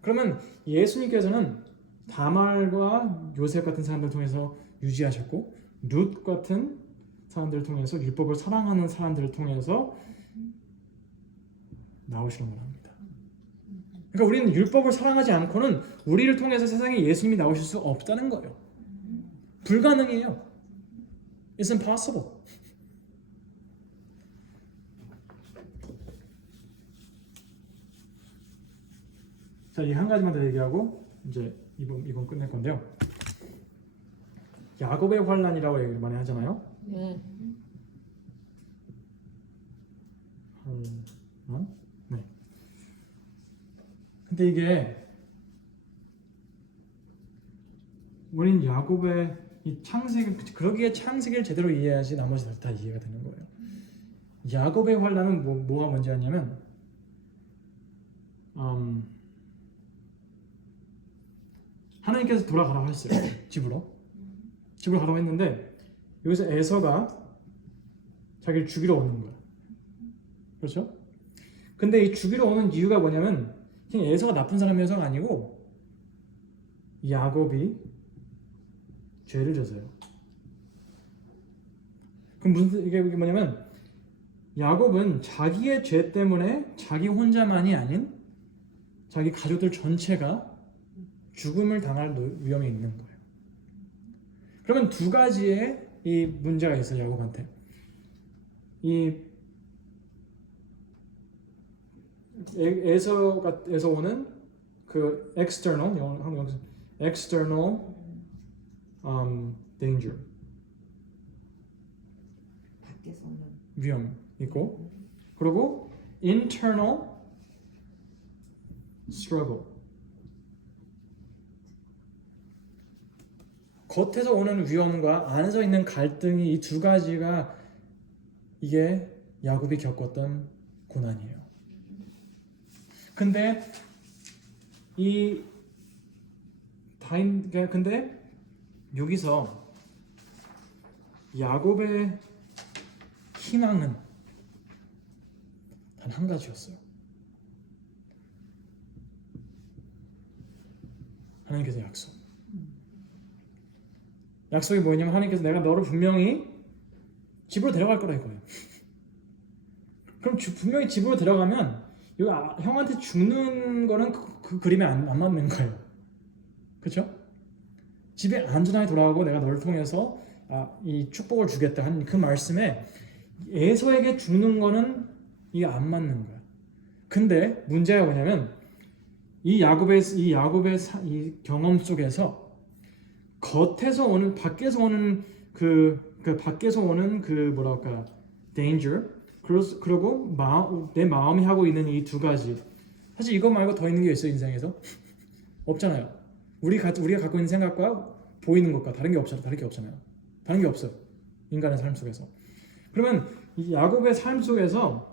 그러면 예수님께서는 다말과 요셉 같은 사람들 통해서 유지하셨고 룻 같은 사람들을 통해서 율법을 사랑하는 사람들을 통해서 나오시는 겁니다. 그러니까 우리는 율법을 사랑하지 않고는 우리를 통해서 세상에 예수님이 나오실 수 없다는 거예요. 불가능해요. It's impossible. 자, 이 한 가지만 더 얘기하고 이제 이번 끝낼 건데요. 야곱의 환란이라고 얘기를 많이 하잖아요. 예. 환란? 네. 근데 이게 우린 야곱의 이 창세기 그러기에 창세기를 제대로 이해해야지 나머지 다 이해가 되는 거예요. 야곱의 환란은 뭐가 문제였냐면 하나님께서 돌아가라고 했어요. 집으로 가라고 했는데 여기서 에서가 자기를 죽이러 오는 거야. 그렇죠? 근데 이 죽이러 오는 이유가 뭐냐면 그냥 에서가 나쁜 사람이어서가 아니고 야곱이 죄를 져서요. 그럼 이게 뭐냐면 야곱은 자기의 죄 때문에 자기 혼자만이 아닌 자기 가족들 전체가 죽음을 당할 위험이 있는 거예요. 그러면 두 가지의 이 문제가 있어요. 야곱한테. 에서 오는 그 external danger 밖에서 오는 위험 있고 그리고 internal struggle 겉에서 오는 위험과 안에서 있는 갈등이 이 두 가지가 이게 야곱이 겪었던 고난이에요. 근데 근데 여기서 야곱의 희망은 단 한 가지였어요. 하나님께서 약속이 뭐냐면 하나님께서 내가 너를 분명히 집으로 데려갈 거라 이거예요. 그럼 분명히 집으로 데려가면 이거 형한테 죽는 거는 그 그림에 안 맞는 거예요. 그렇죠? 집에 안전하게 돌아가고 내가 너를 통해서 이 축복을 주겠다 하는 그 말씀에 에서에게 죽는 거는 이게 안 맞는 거야. 근데 문제가 뭐냐면 이 야곱의 이 경험 속에서 밖에서 오는 뭐랄까 danger 그리고 내 마음이 하고 있는 이 두 가지 사실 이것 말고 더 있는 게 있어요 인생에서 없잖아요. 우리가 갖고 있는 생각과 보이는 것과 다른 게 없잖아요. 다른 게 없어요. 인간의 삶 속에서. 그러면 이 야곱의 삶 속에서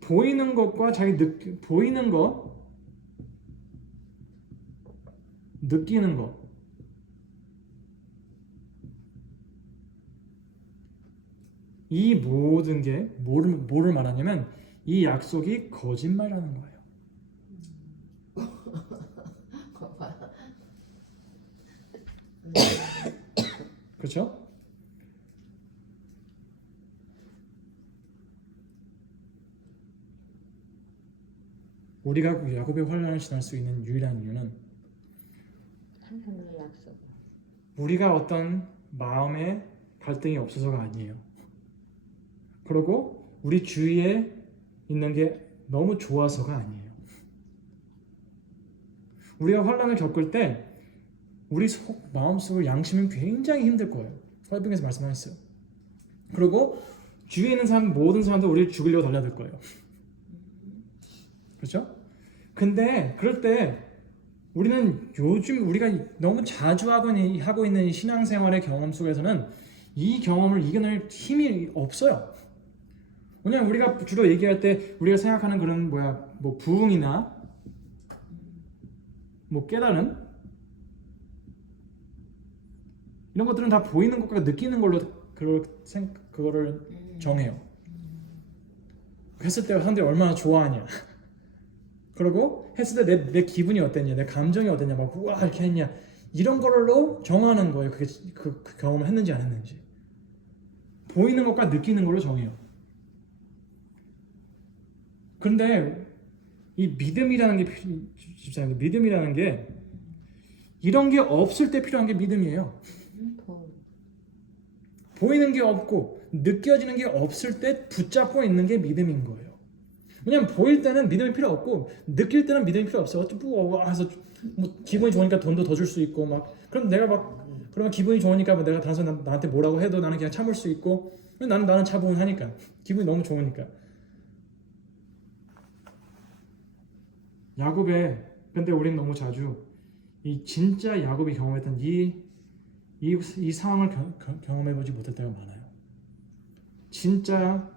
보이는 것과 보이는 거 느끼는 거 이 모든 게 뭐를 말하냐면 이 약속이 거짓말이라는 거예요. 그렇죠? 우리가 야곱의 환란을 지날 수 있는 유일한 이유는 하나님의 약속. 우리가 어떤 마음의 갈등이 없어서가 아니에요. 그리고 우리 주위에 있는 게 너무 좋아서가 아니에요. 우리가 환란을 겪을 때 우리 마음속을 양심은 굉장히 힘들 거예요. 설빙에서 말씀하셨어요. 그리고 주위에 있는 모든 사람들 우리를 죽이려고 달려들 거예요. 그렇죠? 근데 그럴 때 우리는 요즘 우리가 너무 자주 하고 있는 이 신앙생활의 경험 속에서는 이 경험을 이겨낼 힘이 없어요. 왜냐면 우리가 주로 얘기할 때 우리가 생각하는 그런 부흥이나 깨달음 이런 것들은 다 보이는 것과 느끼는 걸로 그거를 정해요. 했을 때 사람들이 얼마나 좋아하냐. 그리고 했을 때 내 기분이 어땠냐, 내 감정이 어땠냐, 우와 이렇게 했냐 이런 걸로 정하는 거예요. 그게 그 경험을 했는지 안 했는지. 보이는 것과 느끼는 걸로 정해요. 그런데 이 믿음이라는 게 이런 게 없을 때 필요한 게 믿음이에요. 보이는 게 없고 느껴지는 게 없을 때 붙잡고 있는 게 믿음인 거예요. 왜냐면 보일 때는 믿음이 필요 없고 느낄 때는 믿음이 필요 없어요. 그래서 기분이 좋으니까 돈도 더 줄 수 있고 그럼 내가 그러면 기분이 좋으니까 내가 다른 사람 나한테 뭐라고 해도 나는 그냥 참을 수 있고 나는 차분하니까 기분이 너무 좋으니까. 근데 우리는 너무 자주 이 진짜 야곱이 경험했던 이 상황을 경험해보지 못할 때가 많아요. 진짜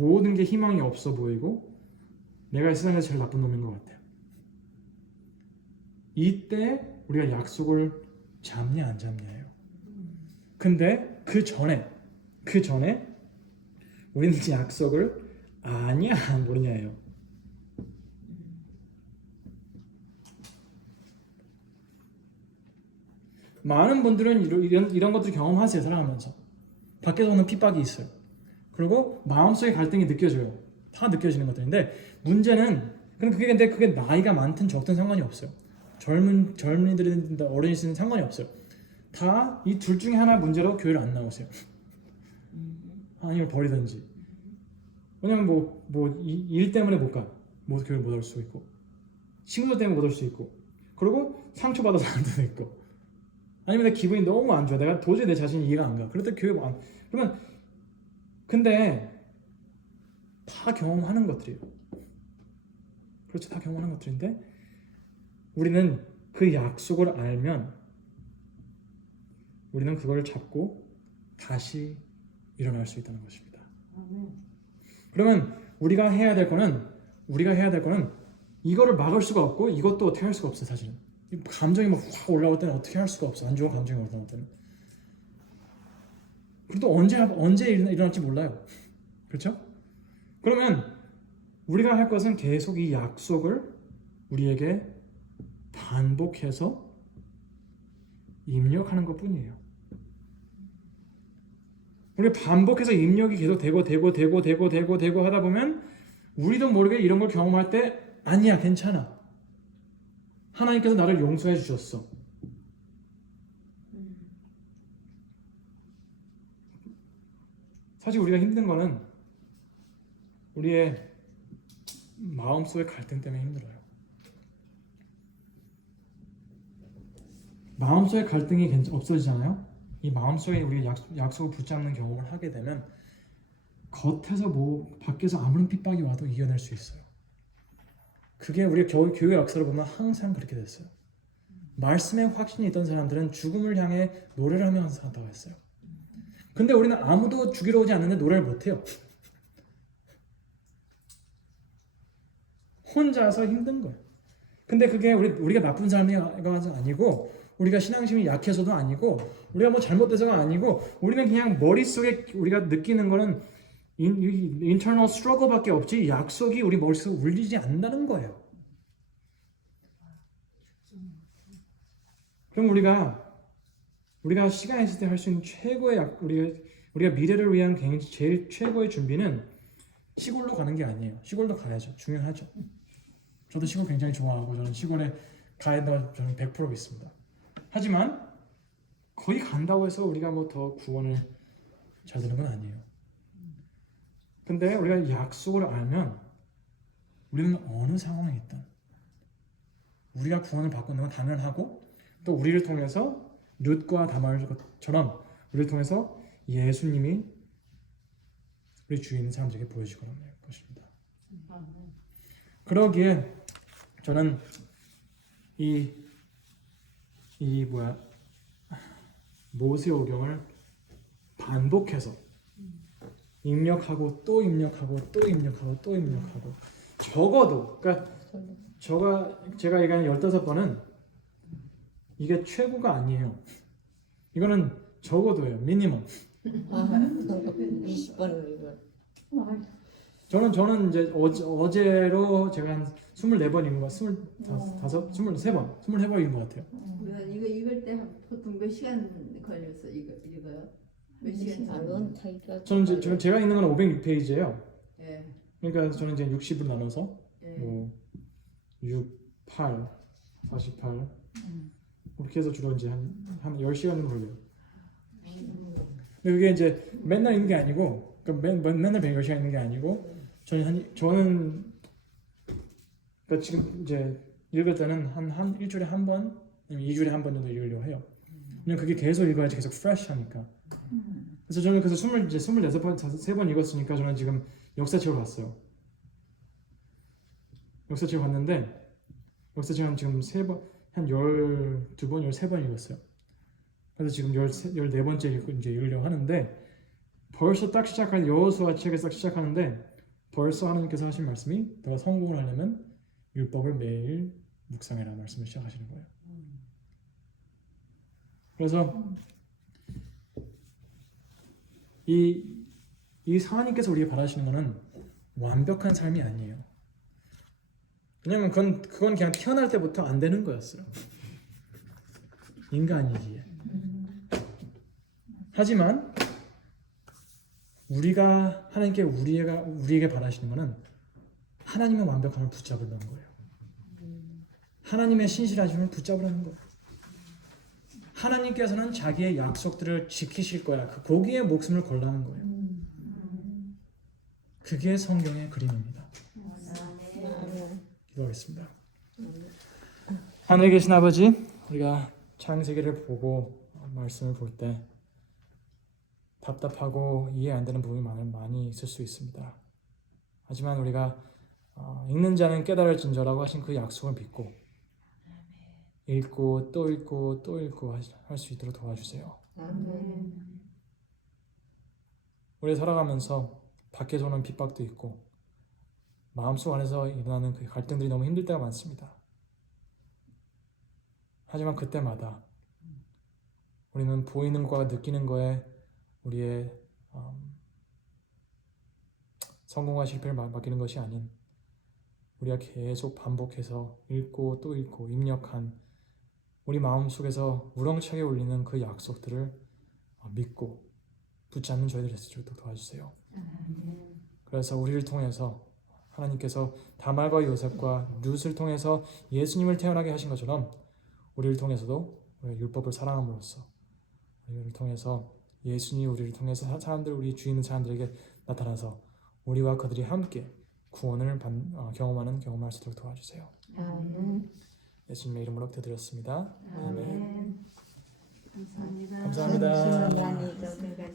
모든 게 희망이 없어 보이고 내가 이 세상에서 제일 나쁜 놈인 것 같아요. 이때 우리가 약속을 잡냐 안 잡냐예요. 근데 그 전에 우리는 이 약속을 아냐 모르냐예요. 많은 분들은 이런 것들 경험하세요. 살아가면서 밖에서 오는 핍박이 있어요. 그리고 마음속에 갈등이 느껴져요. 다 느껴지는 것들인데 문제는 그게 나이가 많든 적든 상관이 없어요. 젊은이들이든 어른이든 상관이 없어요. 다 이 둘 중에 하나 문제로 교회를 안 나오세요. 아니면 버리든지. 왜냐면 일 때문에 못 가. 교회를 못 올 수 있고, 친구들 때문에 못 올 수 있고, 그리고 상처받아서 안 되고, 아니면 내 기분이 너무 안 좋아. 내가 도저히 내 자신이 이해가 안 가. 그럴 때 교회 안. 그러면 근데 다 경험하는 것들이에요. 그렇죠. 다 경험하는 것들인데 우리는 그 약속을 알면 우리는 그걸 잡고 다시 일어날 수 있다는 것입니다. 그러면 우리가 해야 될 거는 이거를 막을 수가 없고 이것도 어떻게 할 수가 없어요. 사실은 감정이 막 확 올라올 때는 어떻게 할 수가 없어. 안 좋은 감정이 올라올 때는. 그래도 언제 일어날지 몰라요. 그렇죠? 그러면 우리가 할 것은 계속 이 약속을 우리에게 반복해서 입력하는 것뿐이에요. 우리 반복해서 입력이 계속 되고 하다 보면 우리도 모르게 이런 걸 경험할 때 아니야, 괜찮아. 하나님께서 나를 용서해 주셨어. 사실 우리가 힘든 거는 우리의 마음속의 갈등 때문에 힘들어요. 마음속의 갈등이 없어지잖아요. 이 마음속에 우리가 약속을 붙잡는 경험을 하게 되면 겉에서 밖에서 아무런 핍박이 와도 이겨낼 수 있어요. 그게 우리가 교회 역사를 보면 항상 그렇게 됐어요. 말씀에 확신이 있던 사람들은 죽음을 향해 노래를 하면서 산다고 했어요. 근데 우리는 아무도 죽이러 오지 않는데 노래를 못해요. 혼자서 힘든 거예요. 근데 그게 우리가 나쁜 사람이 아니고 우리가 신앙심이 약해서도 아니고 우리가 잘못돼서가 아니고 우리는 그냥 머릿속에 우리가 느끼는 거는 internal struggle밖에 없지 약속이 우리 머릿속에 울리지 않는다는 거예요. 그럼 우리가 시간이 있을 때 할 수 있는 최고의 우리가 미래를 위한 제일 최고의 준비는 시골로 가는 게 아니에요. 시골도 가야죠. 중요하죠. 저도 시골 굉장히 좋아하고 저는 시골에 가야 저는 100% 믿습니다. 하지만 거기 간다고 해서 우리가 더 구원을 잘 되는 건 아니에요. 근데 우리가 약속을 알면 우리는 어느 상황에 있든 우리가 구원을 받고 있는 건 당연하고 또 우리를 통해서 룻과 다말의 것처럼 우리를 통해서 예수님이 우리 주위에 있는 사람들에게 보여주거라는 것입니다. 그러기에 저는 모세오경을 반복해서 입력하고 또 입력하고 적어도 그러니까 제가 얘기하는 15번은 이게 최고가 아니에요. 이거는 적어도예요. 미니멈. 20번을 이거. 저는 이제 어제로 제가 한 24번 읽은 거, 23번 읽은 것 같아요. 이거 읽을 때 보통 몇 시간 걸려서 읽어요? 몇 시간? 넌 자기가. 저는 제가 읽는 건 506페이지예요. 예. 그러니까 저는 이제 60으로 나눠서 예. 6, 8, 48 그렇게 해서 주로 이제 한 10시간 정도 걸려요. 근데 그게 이제 맨날 읽는 게 아니고 맨날 10시간 읽는 게 아니고 저는 그러니까 지금 이제 읽을 때는 한 일주일에 한 번, 아니면 2주일에 한 번 정도 읽으려고 해요. 왜냐면 그게 계속 읽어야지 계속 프레시하니까. 그래서 저는 24번, 3번 읽었으니까 저는 지금 역사책을 봤어요. 역사책을 봤는데 역사책은 지금 3번, 한 12번, 13번 읽었어요. 그래서 지금 14번째 이제 읽으려고 하는데 벌써 딱 시작할 여호수아 책에서 딱 시작하는데 벌써 하나님께서 하신 말씀이 너가 성공을 하려면 율법을 매일 묵상해라 말씀을 시작하시는 거예요. 그래서 이 하나님께서 우리에게 바라시는 것은 완벽한 삶이 아니에요. 왜냐면 그건 그냥 태어날 때부터 안 되는 거였어요. 인간이기에. 하지만 우리가 하나님께 우리에게 바라시는 것은 하나님의 완벽함을 붙잡으려는 거예요. 하나님의 신실하심을 붙잡으려는 거예요. 하나님께서는 자기의 약속들을 지키실 거야. 거기에 목숨을 걸라는 거예요. 그게 성경의 그림입니다. 기도하겠습니다. 하늘에 계신 아버지, 우리가 창세기를 보고 말씀을 볼 때 답답하고 이해 안 되는 부분이 많이 있을 수 있습니다. 하지만 우리가 읽는 자는 깨달을진저라고 하신 그 약속을 믿고 읽고 또 읽고 또 읽고 할 수 있도록 도와주세요. 우리 살아가면서 밖에서 오는 핍박도 있고 마음속 안에서 일어나는 그 갈등들이 너무 힘들 때가 많습니다. 하지만 그때마다 우리는 보이는 것과 느끼는 거에 우리의 성공과 실패를 맡기는 것이 아닌 우리가 계속 반복해서 읽고 또 읽고 입력한 우리 마음속에서 우렁차게 울리는 그 약속들을 믿고 붙잡는 저희들이 될 수 있도록 도와주세요. 그래서 우리를 통해서 하나님께서 다말과 요셉과 룻을 통해서 예수님을 태어나게 하신 것처럼 우리를 통해서도 율법을 사랑함으로써 우리를 통해서 예수님이 우리를 통해서 우리 주위 있는 사람들에게 나타나서 우리와 그들이 함께 구원을 경험할 수 있도록 도와주세요. 예수님의 이름으로 기도드렸습니다. 아멘. 감사합니다. 감사합니다. 많이